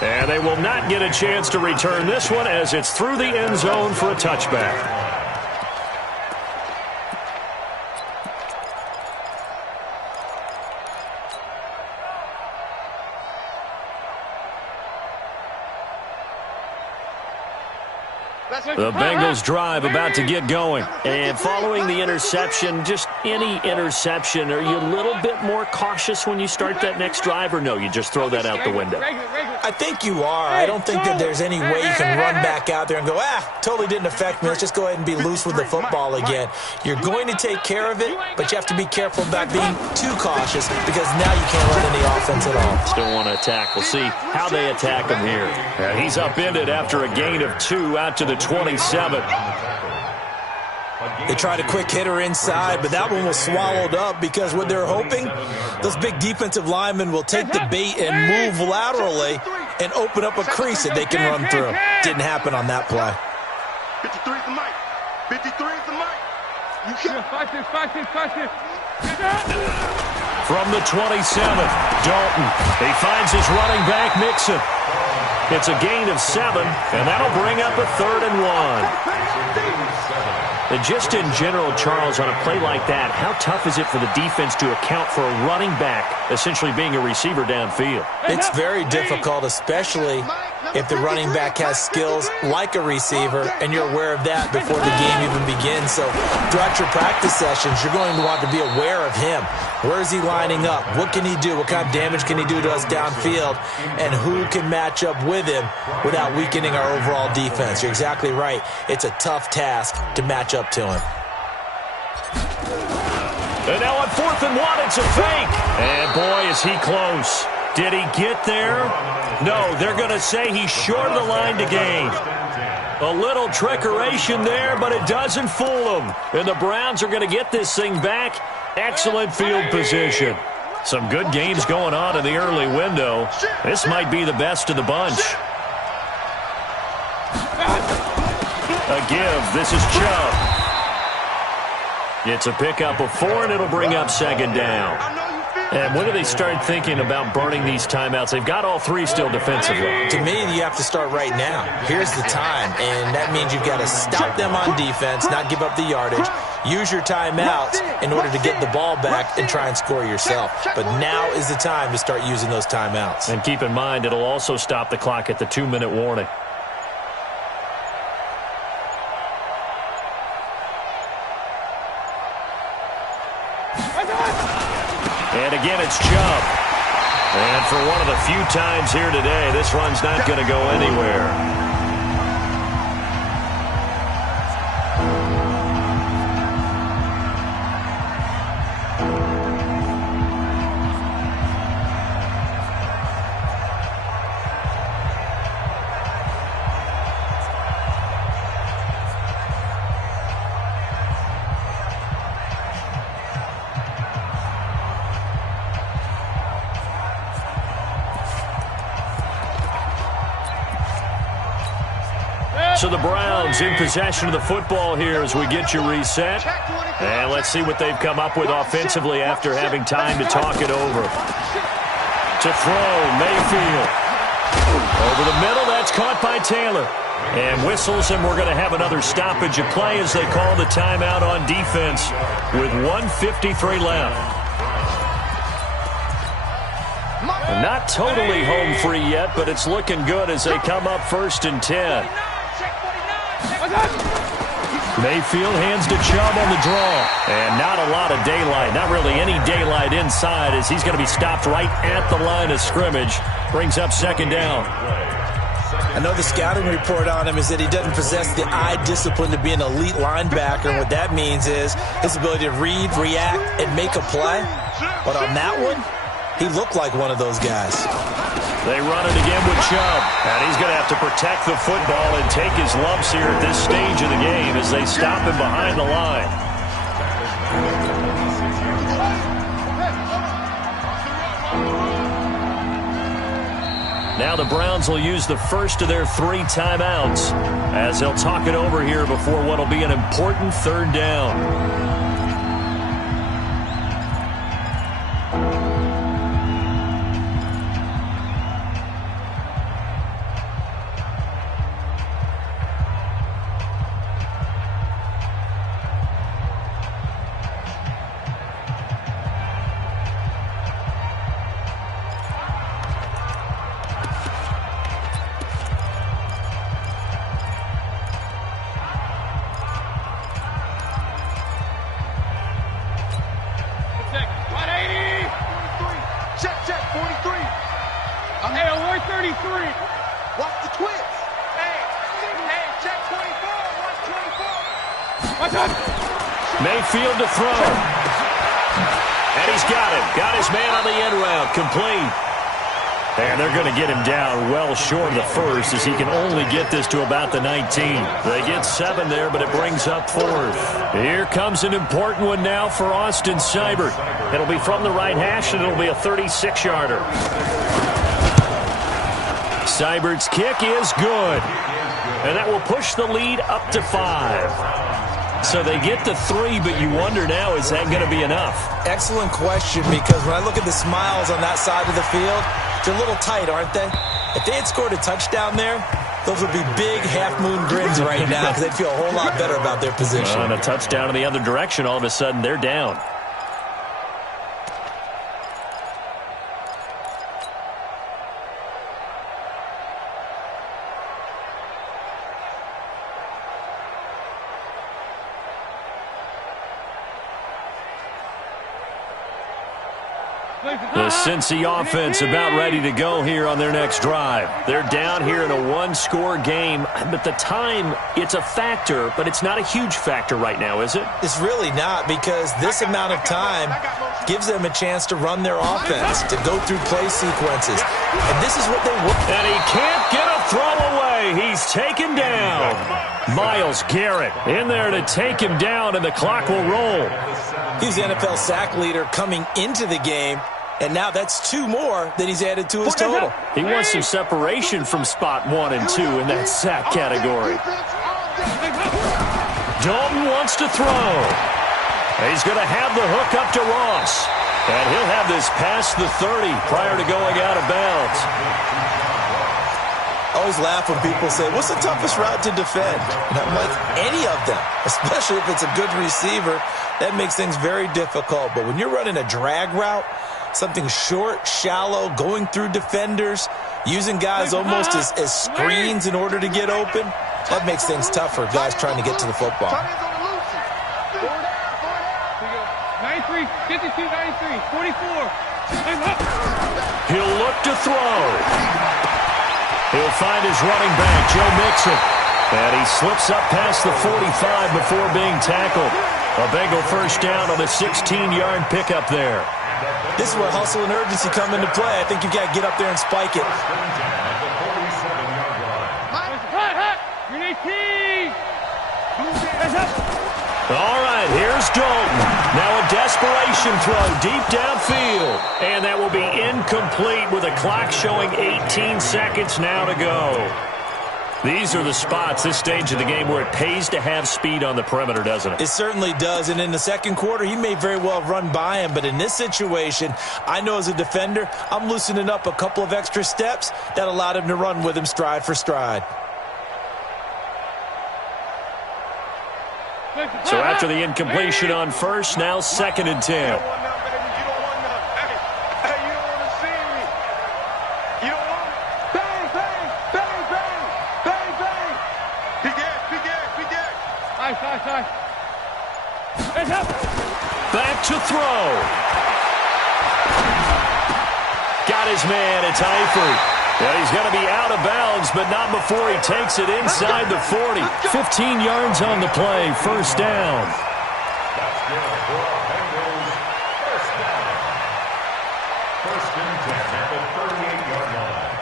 And they will not get a chance to return this one as it's through the end zone for a touchback. The Bengals drive about to get going. And following the interception, just any interception, are you a little bit more cautious when you start that next drive, or no, you just throw that out the window? I think you are. I don't think that there's any way you can run back out there and go, totally didn't affect me. Let's just go ahead and be loose with the football again. You're going to take care of it, but you have to be careful about being too cautious because now you can't run any offense at all. Still want to attack. We'll see how they attack him here. And he's upended after a gain of 2 out to the 27. They tried a quick hitter inside, but that one was swallowed up because what they're hoping, those big defensive linemen will take the bait and move laterally and open up a crease that they can run through. Didn't happen on that play. 53's the mic. 53's the mic. You can't. From the 27th, Dalton. He finds his running back, Mixon. It's a gain of 7, and that'll bring up a 3rd and 1. And just in general, Charles, on a play like that, how tough is it for the defense to account for a running back essentially being a receiver downfield? It's very difficult, especially if the running back has skills like a receiver, and you're aware of that before the game even begins. So throughout your practice sessions, you're going to want to be aware of him. Where is he lining up? What can he do? What kind of damage can he do to us downfield? And who can match up with him without weakening our overall defense? You're exactly right. It's a tough task to match up to him. And now on 4th and 1, it's a fake. And boy, is he close. Did he get there? No, they're going to say he's short of the line to gain. A little trickeration there, but it doesn't fool them. And the Browns are going to get this thing back. Excellent field position. Some good games going on in the early window. This might be the best of the bunch. A give. This is Chubb. It's a pickup of 4, and it'll bring up 2nd down. And when do they start thinking about burning these timeouts? They've got all 3 still defensively. To me, you have to start right now. Here's the time, and that means you've got to stop them on defense, not give up the yardage, use your timeouts in order to get the ball back and try and score yourself. But now is the time to start using those timeouts. And keep in mind, it'll also stop the clock at the 2-minute warning. And again, it's Chubb. And for one of the few times here today, this run's not going to go anywhere. So the Browns in possession of the football here as we get you reset. And let's see what they've come up with offensively after having time to talk it over. To throw, Mayfield. Over the middle, that's caught by Taylor. And whistles, and we're going to have another stoppage of play as they call the timeout on defense with 1:53 left. Not totally home free yet, but it's looking good as they come up 1st and 10. Mayfield hands to Chubb on the draw. And not a lot of daylight. Not really any daylight inside as he's going to be stopped right at the line of scrimmage. Brings up 2nd down. I know the scouting report on him is that he doesn't possess the eye discipline to be an elite linebacker. And what that means is his ability to read, react, and make a play. But on that one, he looked like one of those guys. They run it again with Chubb. And he's going to have to protect the football and take his lumps here at this stage of the game as they stop him behind the line. Now the Browns will use the first of their 3 timeouts as they'll talk it over here before what will be an important 3rd down. Mayfield to throw. And he's got him. Got his man on the end route. Complete. And they're going to get him down well short of the first as he can only get this to about the 19. They get 7 there, but it brings up 4th. Here comes an important one now for Austin Seibert. It'll be from the right hash, and it'll be a 36-yarder. Seibert's kick is good. And that will push the lead up to 5. So they get to 3, but you wonder now, is that going to be enough? Excellent question, because when I look at the smiles on that side of the field, they're a little tight, aren't they? If they had scored a touchdown there, those would be big half-moon grins right now because they'd feel a whole lot better about their position. And a touchdown in the other direction, all of a sudden they're down. The Cincy offense about ready to go here on their next drive. They're down here in a one-score game, but the time, it's a factor, but it's not a huge factor right now, is it? It's really not, because this amount of time gives them a chance to run their offense, to go through play sequences. And this is what they want. And he can't get a throw away. He's taken down. Myles Garrett in there to take him down, and the clock will roll. He's the NFL sack leader coming into the game, and now that's 2 more that he's added to his total. He wants some separation from spot 1 and 2 in that sack category. Dalton wants to throw. He's going to have the hook up to Ross, and he'll have this past the 30 prior to going out of bounds. I always laugh when people say, what's the toughest route to defend? And I'm like, any of them, especially if it's a good receiver. That makes things very difficult. But when you're running a drag route, something short, shallow, going through defenders, using guys almost as screens in order to get open, that makes things tough for guys trying to get to the football. 93, 52, 93, 44. He'll look to throw. He'll find his running back, Joe Mixon. And he slips up past the 45 before being tackled. A Bengal first down on the 16-yard pickup there. This is where hustle and urgency come into play. I think you've got to get up there and spike it. All right, here's Dalton. Now a desperation throw deep downfield. And that will be incomplete with a clock showing 18 seconds now to go. These are the spots, this stage of the game, where it pays to have speed on the perimeter, doesn't it? It certainly does, and in the second quarter, he may very well run by him, but in this situation, I know as a defender, I'm loosening up a couple of extra steps that allowed him to run with him stride for stride. So after the incompletion on first, now 2nd and 10. Back to throw. Got his man. It's Eifert. And he's going to be out of bounds, but not before he takes it inside the 40. 15 yards on the play. First down. That's good for Bengals. First down. 1st and 10 at the 38-yard line.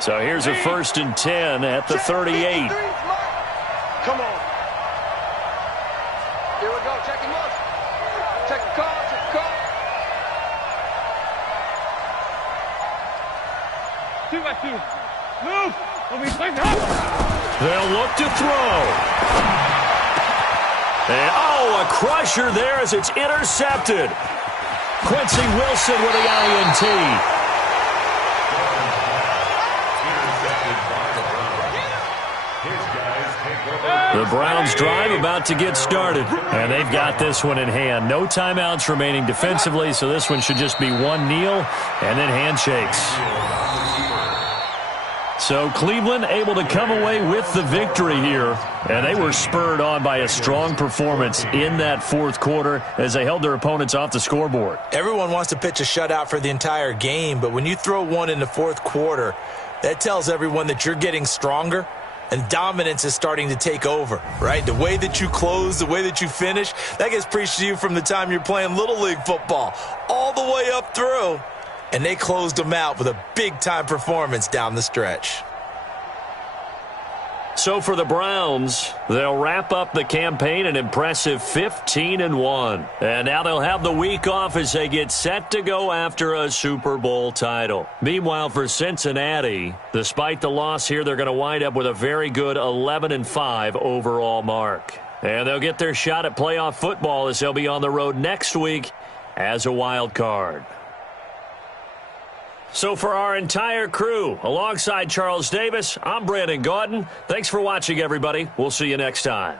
So here's a 1st and 10 at the 38. Come on. Here we go. Check him up. Check the call. Check the call. 2 by 2. Move. They'll look to throw. And, oh, a crusher there as it's intercepted. Quincy Wilson with the INT. The Browns drive about to get started, and they've got this one in hand. No timeouts remaining defensively, so this one should just be one kneel and then handshakes. So Cleveland able to come away with the victory here, and they were spurred on by a strong performance in that 4th quarter as they held their opponents off the scoreboard. Everyone wants to pitch a shutout for the entire game, but when you throw one in the 4th quarter, that tells everyone that you're getting stronger. And dominance is starting to take over, right? The way that you close, the way that you finish, that gets preached to you from the time you're playing Little League football all the way up through. And they closed them out with a big-time performance down the stretch. So for the Browns, they'll wrap up the campaign an impressive 15-1. And now they'll have the week off as they get set to go after a Super Bowl title. Meanwhile, for Cincinnati, despite the loss here, they're going to wind up with a very good 11-5 overall mark. And they'll get their shot at playoff football as they'll be on the road next week as a wild card. So for our entire crew, alongside Charles Davis, I'm Brandon Gaudin. Thanks for watching, everybody. We'll see you next time.